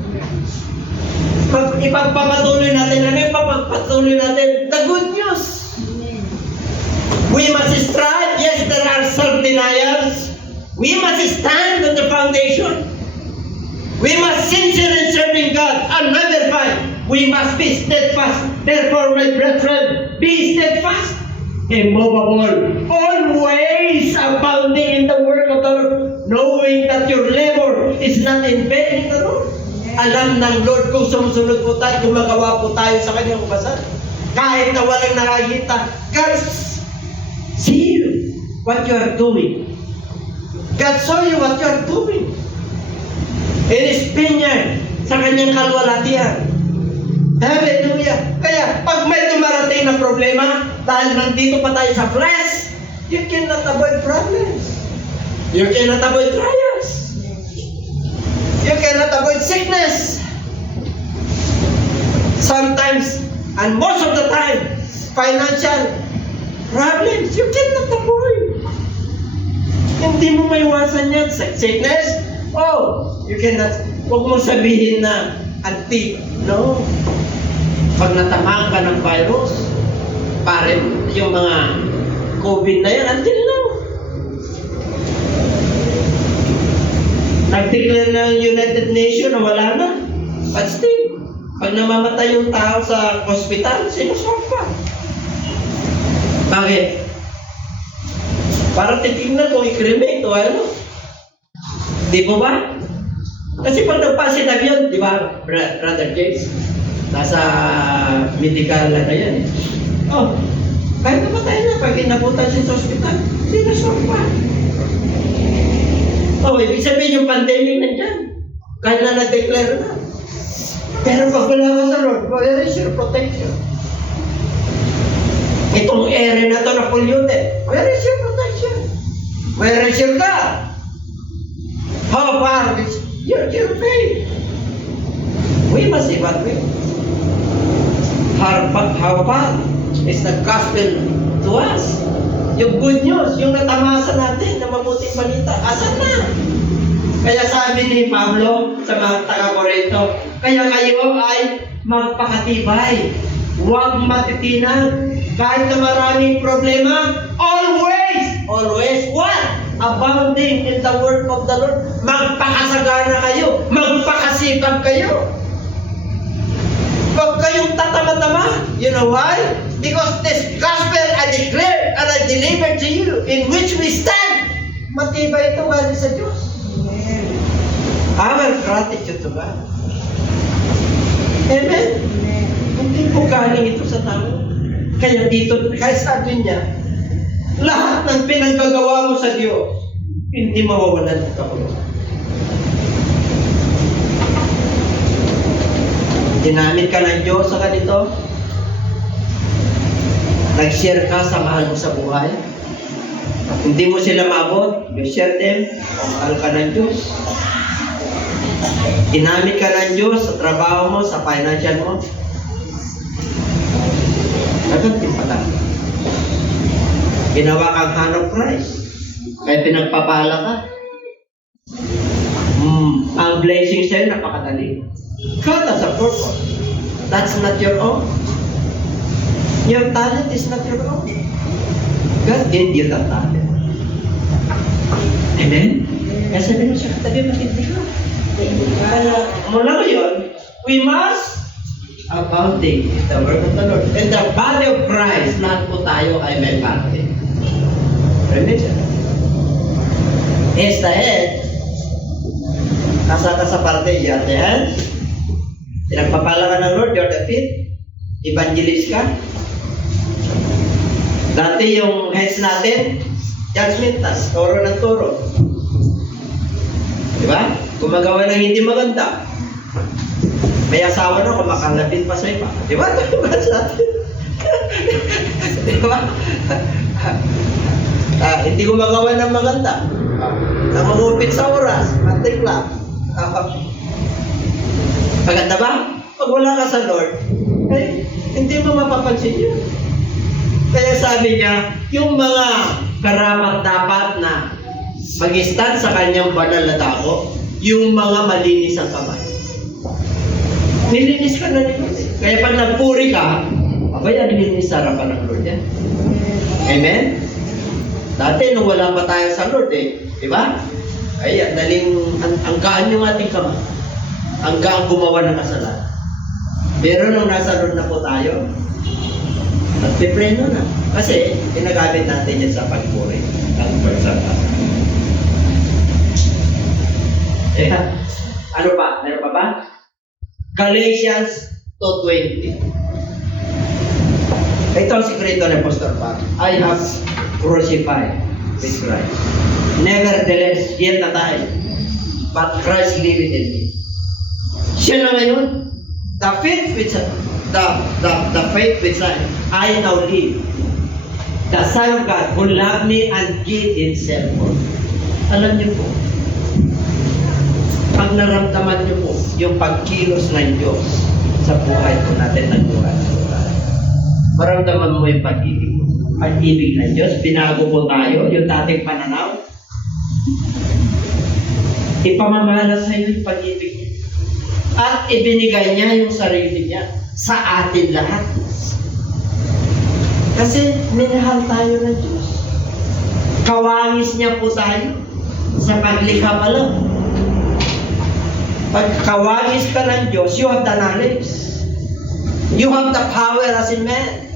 Pag ipagpapatuloy natin, ano yung pagpapatuloy natin? The good news. We must strive. Yes, there are self-denials. We must stand on the foundation. We must sincere in serving God. And number 5, we must be steadfast. Therefore, my brethren, be steadfast, immovable, always abounding in the work of the Lord, knowing that your labor is not in vain in the Lord. Alam ng Lord kung sumusunod po tayo, gumagawa po tayo sa kanyang ubasan. Kahit na walang nakakita, God see you what you are doing. God saw you what you are doing. In His vineyard, sa kanyang kalwalatian. Hallelujah. Kaya, pag may dumarating na problema, dahil nandito pa tayo sa flesh, you cannot avoid problems. You cannot avoid trials. You cannot avoid sickness. Sometimes, and most of the time, financial problems, you cannot avoid. Hindi mo maiwasan yan. Sickness, oh, you cannot. Huwag mo sabihin na anti. No. Pag natamaan ka ng virus, parang yung mga COVID na yan, until now. Nag-declare ng United Nations na wala na. But still, pag namamatay yung tao sa hospital, sinusolve pa. Bakit? Para titignan kung i-cremate o ano. Di po ba? Kasi pag nagpasinag yun, di ba, Brother James? Nasa medical na yan eh. Oh, kahit namatay na, pag inabutan siya sa hospital, sinusolve pa. Oh, ibig sabihin yung pandemic nandiyan. Kahit na nag-declare na. Pero pag wala ka sa Lord, where is your protection? Itong area na to na polluted, where is your protection? Where is your God? How far is your faith? We must evaluate. How far is the gospel to us? Yung good news, yung natamasa natin na mabuting balita, asan na? Kaya sabi ni Pablo sa mga taga-Corinto, kaya kayo ay magpakatibay, huwag matitinag, kahit na maraming problema, always what? Abounding in the work of the Lord. Magpakasagana kayo, magpakasipag kayo. Huwag kayong tatama-tama. You know why? Because this gospel I declare and I deliver to you, in which we stand. Matibay ito galing sa Diyos. Our gratitude to God. Amen? Hindi po galing ito sa tao. Kaya dito, kaya sabi niya, lahat ng pinaggagawa mo sa Diyos, hindi mawawalan ng kahulugan. Ginamit ka ng Diyos sa ganito. Nag-share ka sa mahal mo sa buhay. Hindi mo sila maabot, you share them, mahal ka ng Diyos. Ginamit ka ng Diyos sa trabaho mo, sa financial mo. Nagating pala. Ginawa kang hand of Christ. Kaya pinagpapala ka. Ang blessing sa'yo, napakadali. God has a purpose. That's not your own. Your talent is not your own. God gave you that talent. Amen? Kaya sabi mo siya, katabi matindi ka. Kaya mula ngayon, we must abounding in the word of the Lord. In the body of Christ, lahat po tayo ay may parte. Religion. Is the head. Nasa ka sa parte, you're the head. Pinagpapala ka ng Lord, you're the feet. Evangelist ka. Dati yung heads natin, judgmental, turo ng turo. Diba? Gumagawa ng hindi maganda. May asawa na, kumakalapit pa sa iba. Diba? Diba sa atin? Diba? Hindi gumagawa ng maganda. Namangupit sa oras, matik lang. Maganda ba? Pag wala ka sa Lord, hindi mo mapapansin yun. Kaya sabi niya, yung mga karapat-dapat na mag-stand sa kanyang banal na dako, yung mga malinis ang kamay. Nilinis ka na nilinis. Kaya pag nagpuri ka, abay, nilinis sa harapan ng Lord yan. Amen? Dati, nung wala pa tayo sa Lord di ba? Ay, ang gaan yung ating kamay. Ang gaan gumawa ng kasalanan. Pero nung nasa Lord na po tayo, nagpipreno na. Kasi, ginagamit natin yan sa pagpuri. Ang pagsama. Ano pa? Meron pa ba? Galatians 2:20. Ito ang sikreto ni Pastor Pat. I have crucified with Christ. Nevertheless, yet not I, but Christ liveth in me. Siya na ngayon, the faith which I now live, the Son of God who loved me and gave Himself for me. Alam niyo po, pag naramdaman niyo po yung pagkilos ng Diyos sa buhay po natin, nagbuhay po tayo. Maramdaman mo yung pag-ibig ng Diyos. Binago po tayo, yung dating pananaw. Ipamamahala sa iyo yung pag-ibig niya. At ibinigay niya yung sarili niya sa atin lahat. Kasi minahal tayo ng Diyos. Kawangis niya po tayo sa paglikha pa lang. Pag kawangis ka ng Diyos, you have the knowledge. You have the power as a man.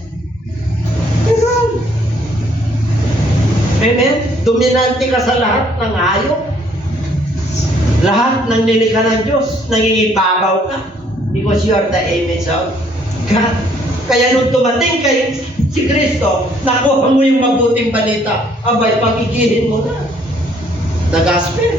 Amen? Dominante ka sa lahat ng hayop. Lahat ng nilikha ng Diyos, nangingibabaw ka. Because you are the image of God. Kaya nung tumating kay si Kristo, nakuha mo yung mabuting balita. Abay, pagigihin mo na. The gospel.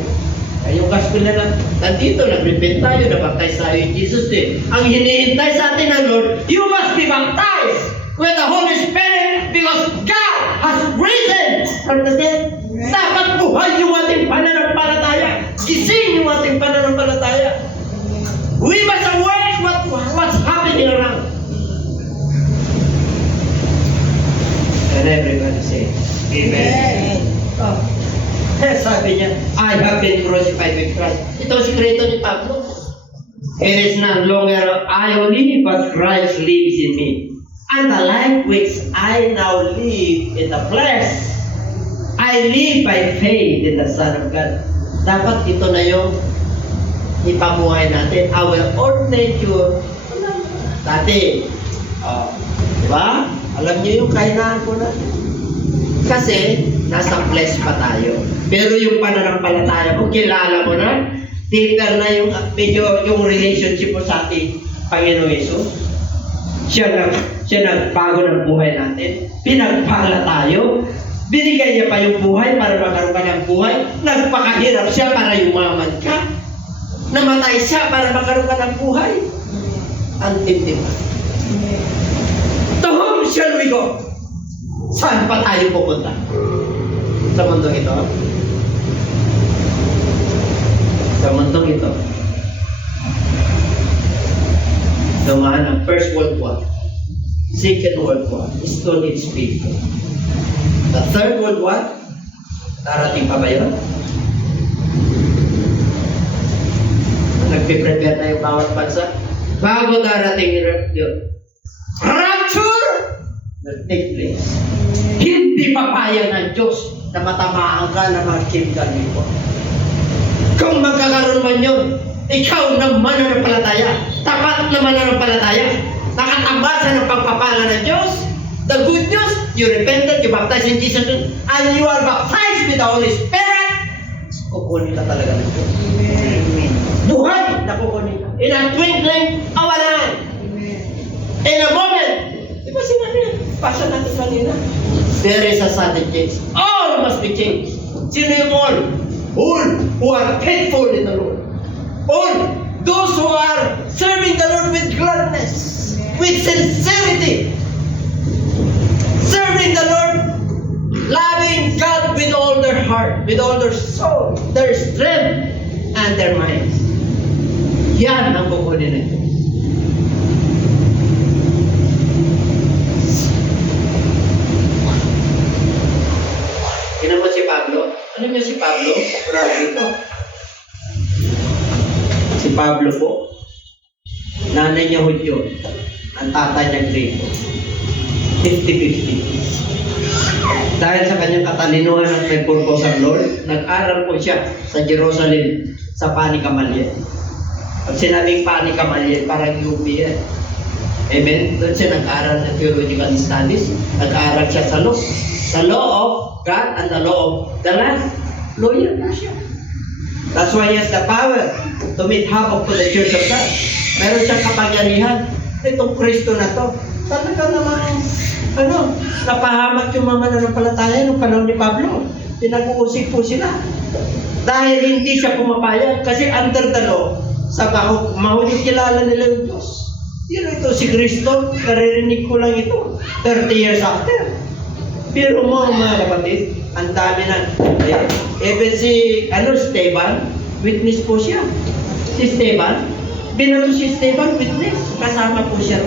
Ay, yung gospel na nandito, nag-repent tayo, nabaptize tayo in Jesus' name. Ang hinihintay sa atin ng Lord, you must be baptized with the Holy Spirit because God has risen from the dead. Dapat buhay yung ating pananampalataya. Gising yung ating pananampalataya. We must awake what's happening around. And everybody say, Amen. Oh. Sabi niya, I have been crucified with Christ. Ito ang sikreto ni Pablo. It is not longer I who live, but Christ lives in me. And the life which I now live in the flesh, I live by faith in the Son of God. Dapat ito na yung ipamuhay natin. Our old nature. Dati, di ba? Alam niyo yung kahinaan ko natin. Kasi, nasa flesh pa tayo. Pero yung pananampalataya mo, kilala mo na, deeper na yung medyo yung relationship mo sa ating Panginoon Yesus. Siya nagbago ng buhay natin. Pinagpala tayo. Binigay niya pa yung buhay para magkaroon ka ng buhay. Nagpakahirap siya para yumaman ka. Namatay siya para magkaroon ka ng buhay. Ang timtim. To whom shall we go? Saan pa tayo pupunta? Sa mundong ito? Sa mundong ito. Dumaan ang First World War, Second World War, stone its people. The third World War, darating pa ba yun? Nagpiprepare na yung bawat bansa. Bago darating yun. Rapture! Nag-take place. Hindi papaya ng Diyos na matamaan ka ng mga chemical weapon. Kung magkakaroon man yun, ikaw na mananampalataya, tapat na mananampalataya, nakatambasa ng pagpapala ng Diyos, the good news, you repented, you baptized in Jesus, and you are baptized with the Holy Spirit, kukunin ka talaga ng Diyos. Amen. Buhay na kukunin ka. In a twinkling of an eye. In a moment. Di ba sinabi na? Passion natin kanina. There is a sudden change. All must be changed. Sino yung all? All who are faithful in the Lord. All those who are serving the Lord with gladness, with sincerity. Serving the Lord, loving God with all their heart, with all their soul, their strength, and their minds. Yan ang kukunin nito. Tingnan mo si Pablo. Ano niya si Pablo? Grabe ito. Si Pablo po, nanay niya Hudyo, ang tatay niya Grego. 50-50. Dahil sa kanyang katalinuhan at may purpose ang Lord, nag-aral po siya sa Jerusalem sa Pani Gamaliel. Pag sinabing Pani Gamaliel, parang UP yan. Amen? Doon siya nag-aral ng theological studies. Nag-aral siya sa law. The law of God and the law of the land. Lawyer na siya. That's why he has the power to meet havoc to the church of God. Meron siyang kapangyarihan. Itong Kristo na to. Talaga namang, napahamak yung mga mananampalataya nung panahon ni Pablo. Pinag-uusig po sila. Dahil hindi siya pumapayag. Kasi under the law, sa mahuling kilala nila yung Diyos. Ito si Kristo, naririnig ko lang ito. 30 years after. Pero mga kapatid, ang dami na. Even si Esteban, witness po siya. Si Esteban, binato si Esteban, witness. Kasama po siya.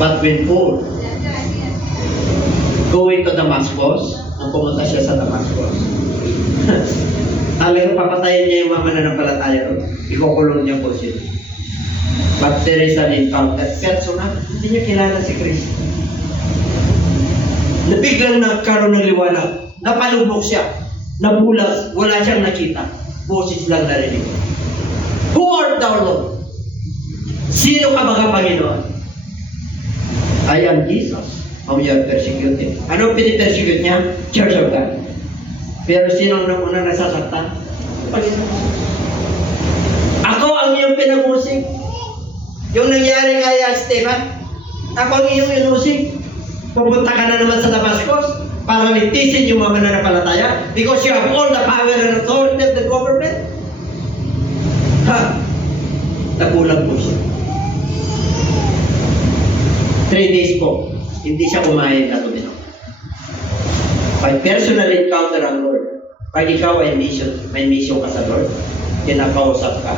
But when Paul going to Damascus, nang pumunta siya sa Damascus, talagang papatayin niya yung mga mananampalataya ron. Ikukulong niya po siya. But there is an encounter. Personal, hindi niya kilala si Kristo. Nabiglang nagkaroon ng liwanag. Napalubog siya. Nabulag. Wala siyang nakita. Boses lang narinig. Who art thou, Lord? Sino ka mga Panginoon? I am Jesus, whom you are persecuting. Ano pinipersecute niya? Church of God. Pero sino ang unang nasasaktan? Panginoon. Ako ang iyong pinag-usig. Yung nangyari kay Esteban, ako ang iyong inusig. Pupunta ka na naman sa Damascus para litisin yung mga mananampalataya because you have all the power and authority of the government. Nabulag po siya. 3 days po, hindi siya kumain na tumino. By personal encounter ang Lord, pag ikaw ay may mission ka sa Lord, kinakausap ka,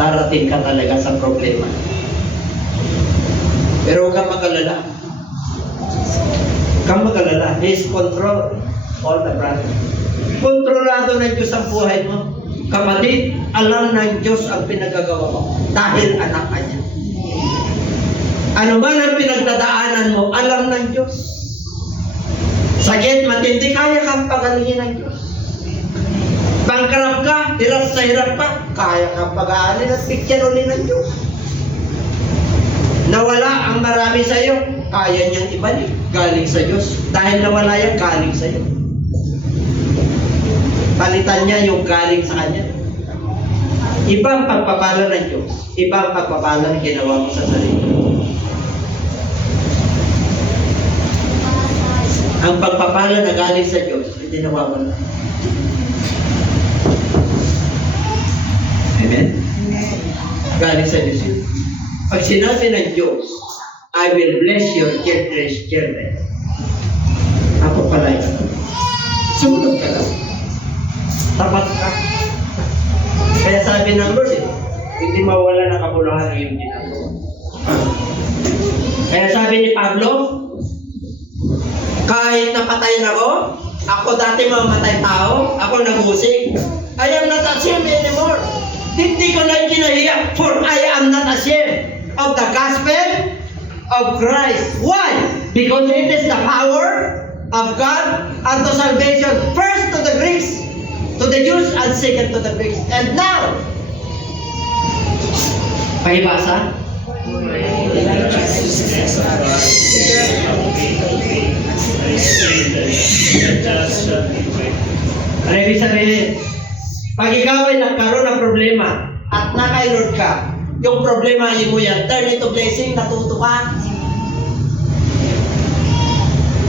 darating ka talaga sa problema. Pero huwag kang magalala. Kang magalala. His control all the problem. Kontrolado ng Diyos ang buhay mo. Kapatid, alam ng Diyos ang pinagagawa mo dahil anak ka niya. Ano man ang pinagdadaanan mo, alam ng Diyos. Sakit, matindi, kaya kang pagalingin ng Diyos. Bankrupt ka, hirap sa hirap ka, kaya kang pag-aanin at bigyan ulit ng Diyos. Nawala ang marami sa iyo, kaya niyang ibalik, galing sa Diyos. Dahil nawala yan, galing sa iyo. Palitan niya yung galing sa Kanya. Ibang pagpapala ng Diyos, ibang pagpapala na ginawa mo sa sarili. Ang pagpapala na galing sa Diyos, ginawa mo na. Amen? Galing sa Diyos yun. Pag sinabi ng Diyos, I will bless your children. Ako pala yun. Sumunod ka lang. Tapat ka. Kaya sabi ng Lord, hindi mawala ng kabuluhan ng iyong ginagawa. Kaya sabi ni Pablo, Kahit napatay na ako dati mamatay tao, ako nagusig. I am not ashamed anymore. Hindi ko na kinahiya, for I am not ashamed of the gospel of Christ. Why? Because it is the power of God unto salvation. First to the Greeks, to the Jews, and second to the Greeks. And now, pakibasa. Ano ibig sabihin? Pag ikaw ay nagkaroon ng problema at nakailord ka, yung problema mo yan, turn into blessing, natuto ka.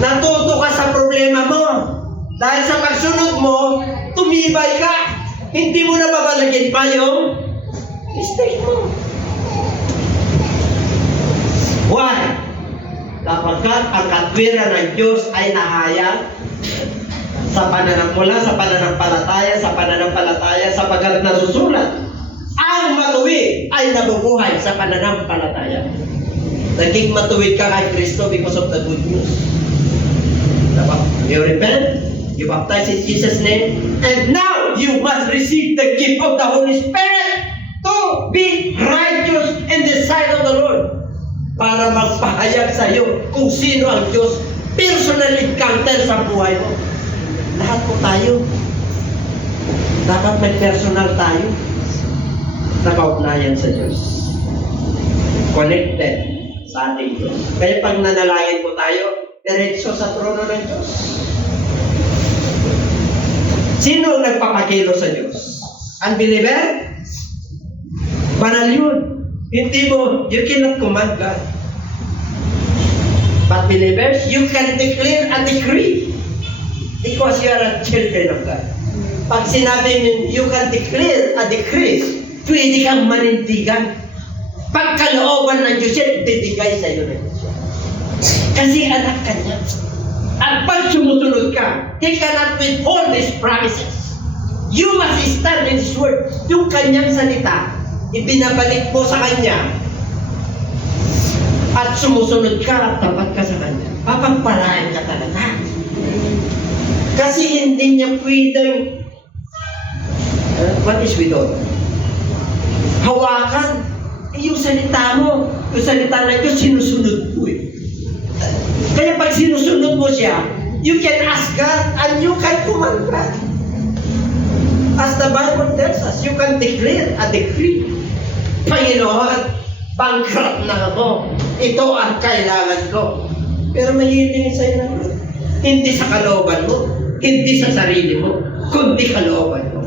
Natuto ka sa problema mo. Dahil sa pagsunod mo, tumibay ka. Hindi mo na babalagin pa yung mistake mo. Why? Kapagkat ang katwiran ng Diyos ay nahayag sa pananampala, sa pananampalataya, sapagkat nasusulat, ang matuwid ay nabubuhay sa pananampalataya. Naging matuwid ka kay Kristo because of the good news. You repent, you baptize in Jesus' name, and now you must receive the gift of the Holy Spirit to be righteous in the sight of the Lord. Para magpahayag sa iyo kung sino ang Diyos, personal encounter sa buhay mo. Lahat po tayo. Dapat may personal tayo. Nakaugnayan sa Diyos. Connected sa ating Diyos. Kaya pag nanalangin po tayo, diretso sa trono ng Diyos. Sino ang nagpapakilo sa Diyos? Unbeliever? Banal yun. Hindi mo, you cannot command God. But believers, you can declare a decree. Because you are a children of God. Pag sinabi mo, you can declare a decree, pwede kang manindigan. Pagkalooban ng Diyos yan, bibigay sa iyo ng Diyos. Kasi anak ka niya. At pag sumusunod ka, He cannot withhold His promises. You must stand in His word. Yung kanyang salita, ibinabalik mo sa Kanya. At sumusunod ka at tapat ka sa Kanya. Papagpalain ka talaga. Kasi hindi niya pwedeng what is withhold? Hawakan. Yung salita mo, yung salita ng Diyos, sinusunod mo eh. Kaya pag sinusunod mo siya, you can ask God and you can command God. As the Bible tells us, you can declare a decree. Panginoon, bankrupt na ako. Ito ang kailangan ko. Pero mahihiling sa'yo na Lord. Hindi sa kalooban mo, hindi sa sarili mo, kundi kalooban mo.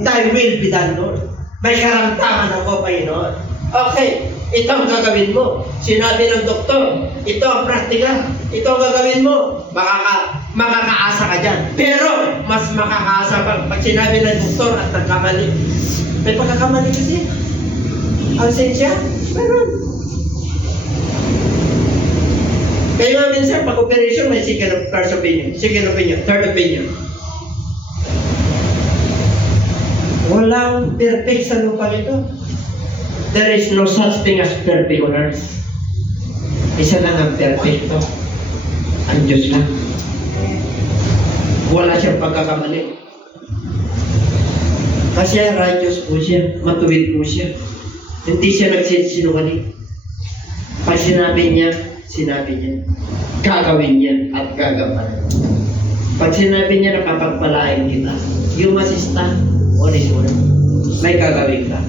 Thy will be done, Lord. May karamdaman ako, Panginoon. Okay, ito ang gagawin mo. Sinabi ng doktor, ito ang praktika. Ito ang gagawin mo. Makakaasa ka dyan. Pero, mas makakaasa pag sinabi ng doktor at nagkamali. May pagkakamali kasi. Ang sensya, meron. Kaya nga minsan, pag-operation, may first opinion, second opinion, third opinion. Walang perfect sa lupa nito. There is no such thing as perfect on earth. Isa lang ang perfecto. Ang Diyos lang. Wala siyang pagkakamali. Kasi righteous po siya, matuwid po siya. Hindi siya nagsisinungaling. Pag sinabi niya, gagawin niya at gagampanan. Pag sinabi niya nakapagpalain kita, you must stand on His word. May gagawin ka.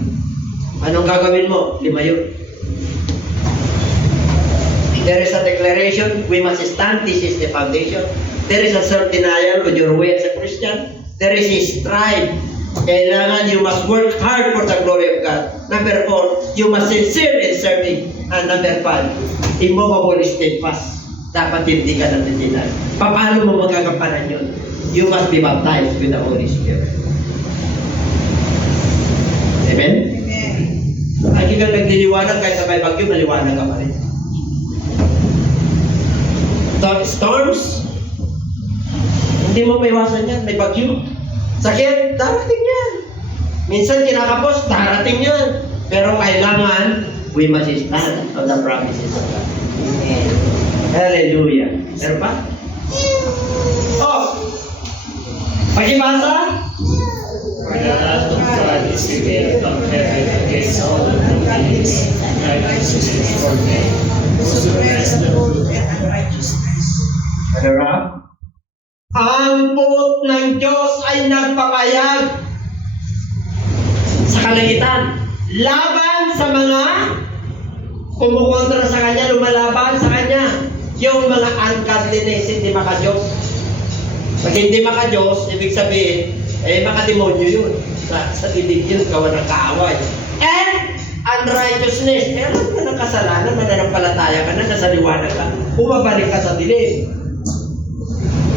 Anong gagawin mo? 5 yun. There is a declaration, we must stand, this is the foundation. There is a self-denial on your way as a Christian. There is a strive. Kailangan you must work hard for the glory of God. Number 4, you must sincere in serving. And number 5, immovable steadfast. Dapat hindi ka natitinan. Paano mo magagampanan yun? You must be baptized with the Holy Spirit. Amen? Lagi kang nagliliwanag kahit sa may bagyo, maliwanag ka pa rin. Storms, hindi mo maiwasan yan, may bagyo. Sakit, darating yan. Minsan kinakapos, darating yan. Pero kailangan, we must stand on the promises of God. Hallelujah. Meron pa? Pakibasa? For the wrath of God is revealed from heaven against all wickedness and righteousness for men who suppress the truth and unrighteousness. Ano ra? Ang puot ng Diyos ay nagpapayag sa kalangitan laban sa mga kumukontra sa Kanya, lumalaban sa Kanya. Yung mga ungodliness, hindi maka-Diyos. Pag hindi maka-Diyos, ibig sabihin, maka-demonyo yun. Sa bibig yun, gawa ng kaaway. And unrighteousness. Alam mo ng kasalanan, mananampalataya ka na, nasa liwanag ka, bumabalik ka sa dilim.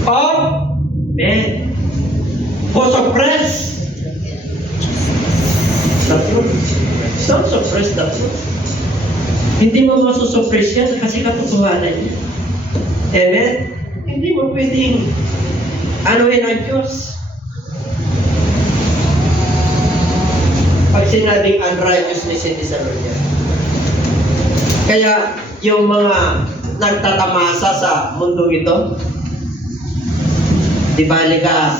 Of men who suppress the truth. Don't suppress the truth. Hindi mo masusuppress yan kasi katotohanan yan. Amen? Hindi mo pwedeng anuhin ang Diyos. Pag sinabing unrighteousness, hindi sa Lord yan. Kaya yung mga nagtatamasa sa mundong ito, di bali ka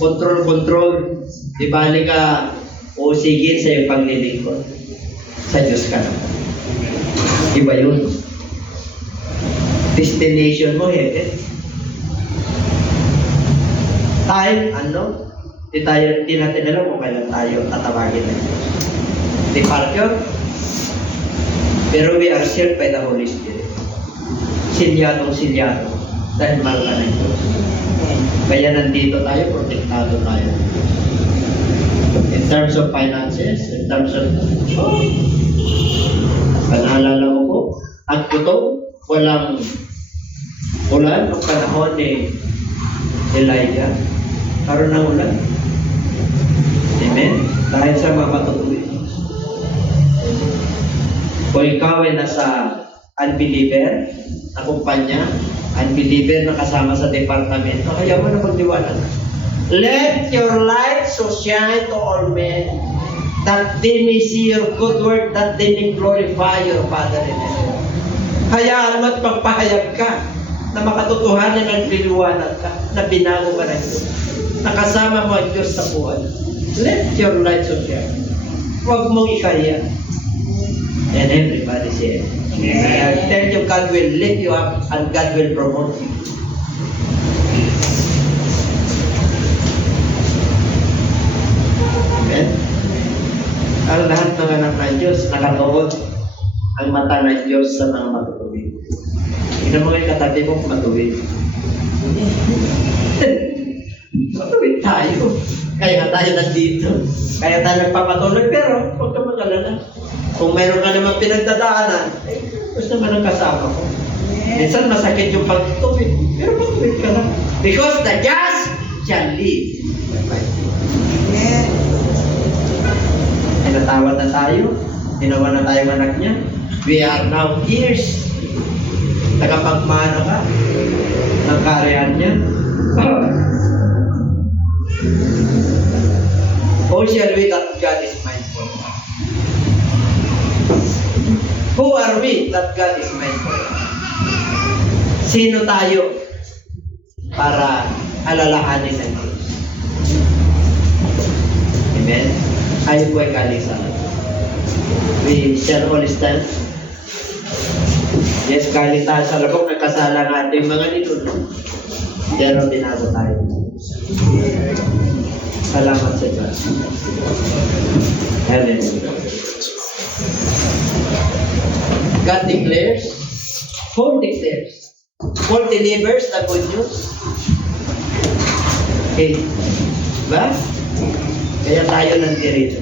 control, di bali ka usigin sa iyong paglilingkod. Sa Diyos ka naman. Iba yun. Destination mo, heaven. Time, ano? Di natin alam kung kailan tayo tatawagin na Diyos. Departure. Pero we are sealed by the Holy Spirit. Silyado. Dahil mahal ka ng Diyos. Kaya nandito tayo, protektado tayo. In terms of finances, in terms of... Panaalala mo po, at ito, walang ulan o panahon ni Elijah. Karoon ng ulan. Amen? Dahil sa mga matutuloy. Kung ikaw ay nasa unbeliever, na kumpanya, unbeliever na kasama sa departamento, kaya mo na magdiwala. Let your light so shine to all men, that they may see your good work, that they may glorify your Father in heaven. Hayaan mo at magpahayag ka na makatotohanan ng liliwanag ka, na binago ka ng Diyos, nakasama mo ang Diyos sa buhay. Let your light so shine. Huwag mong ikaya. And everybody say, I tell you, God will lift you up and God will promote you. Amen? Ang lahat ng anak ng Diyos, nakatuon ang mata ng Diyos sa mga matutuwid. Tingnan mo yung katabi mo kung matuwid. Matuwid tayo. Kaya tayo nandito. Kaya tayo nagpapatuloy, pero huwag ka mag-alala. Kung mayroon ka naman pinagdadaanan, gusto naman ang kasama ko. Minsan masakit yung pagtuwid, pero matuwid ka lang. Because the just shall live. Amen. Tinatawad na tayo, ginawa na tayo anak niya. We are now heirs. Tagapagmana ka ng kaharian niya. Oh, shall we that God is mindful? Who are we that God is mindful? Sino tayo para alalahanin ng Diyos? Amen? Ayaw po ay galing sa atin. We shall all stand. Yes, galing tayo sa labok, nagkasala ng ating mga ninuno. Pero binago tayo. Salamat sa Diyos. Hallelujah. God declares, Paul declares, Paul delivers the good news. Okay. Diba? Kaya tayo nandito.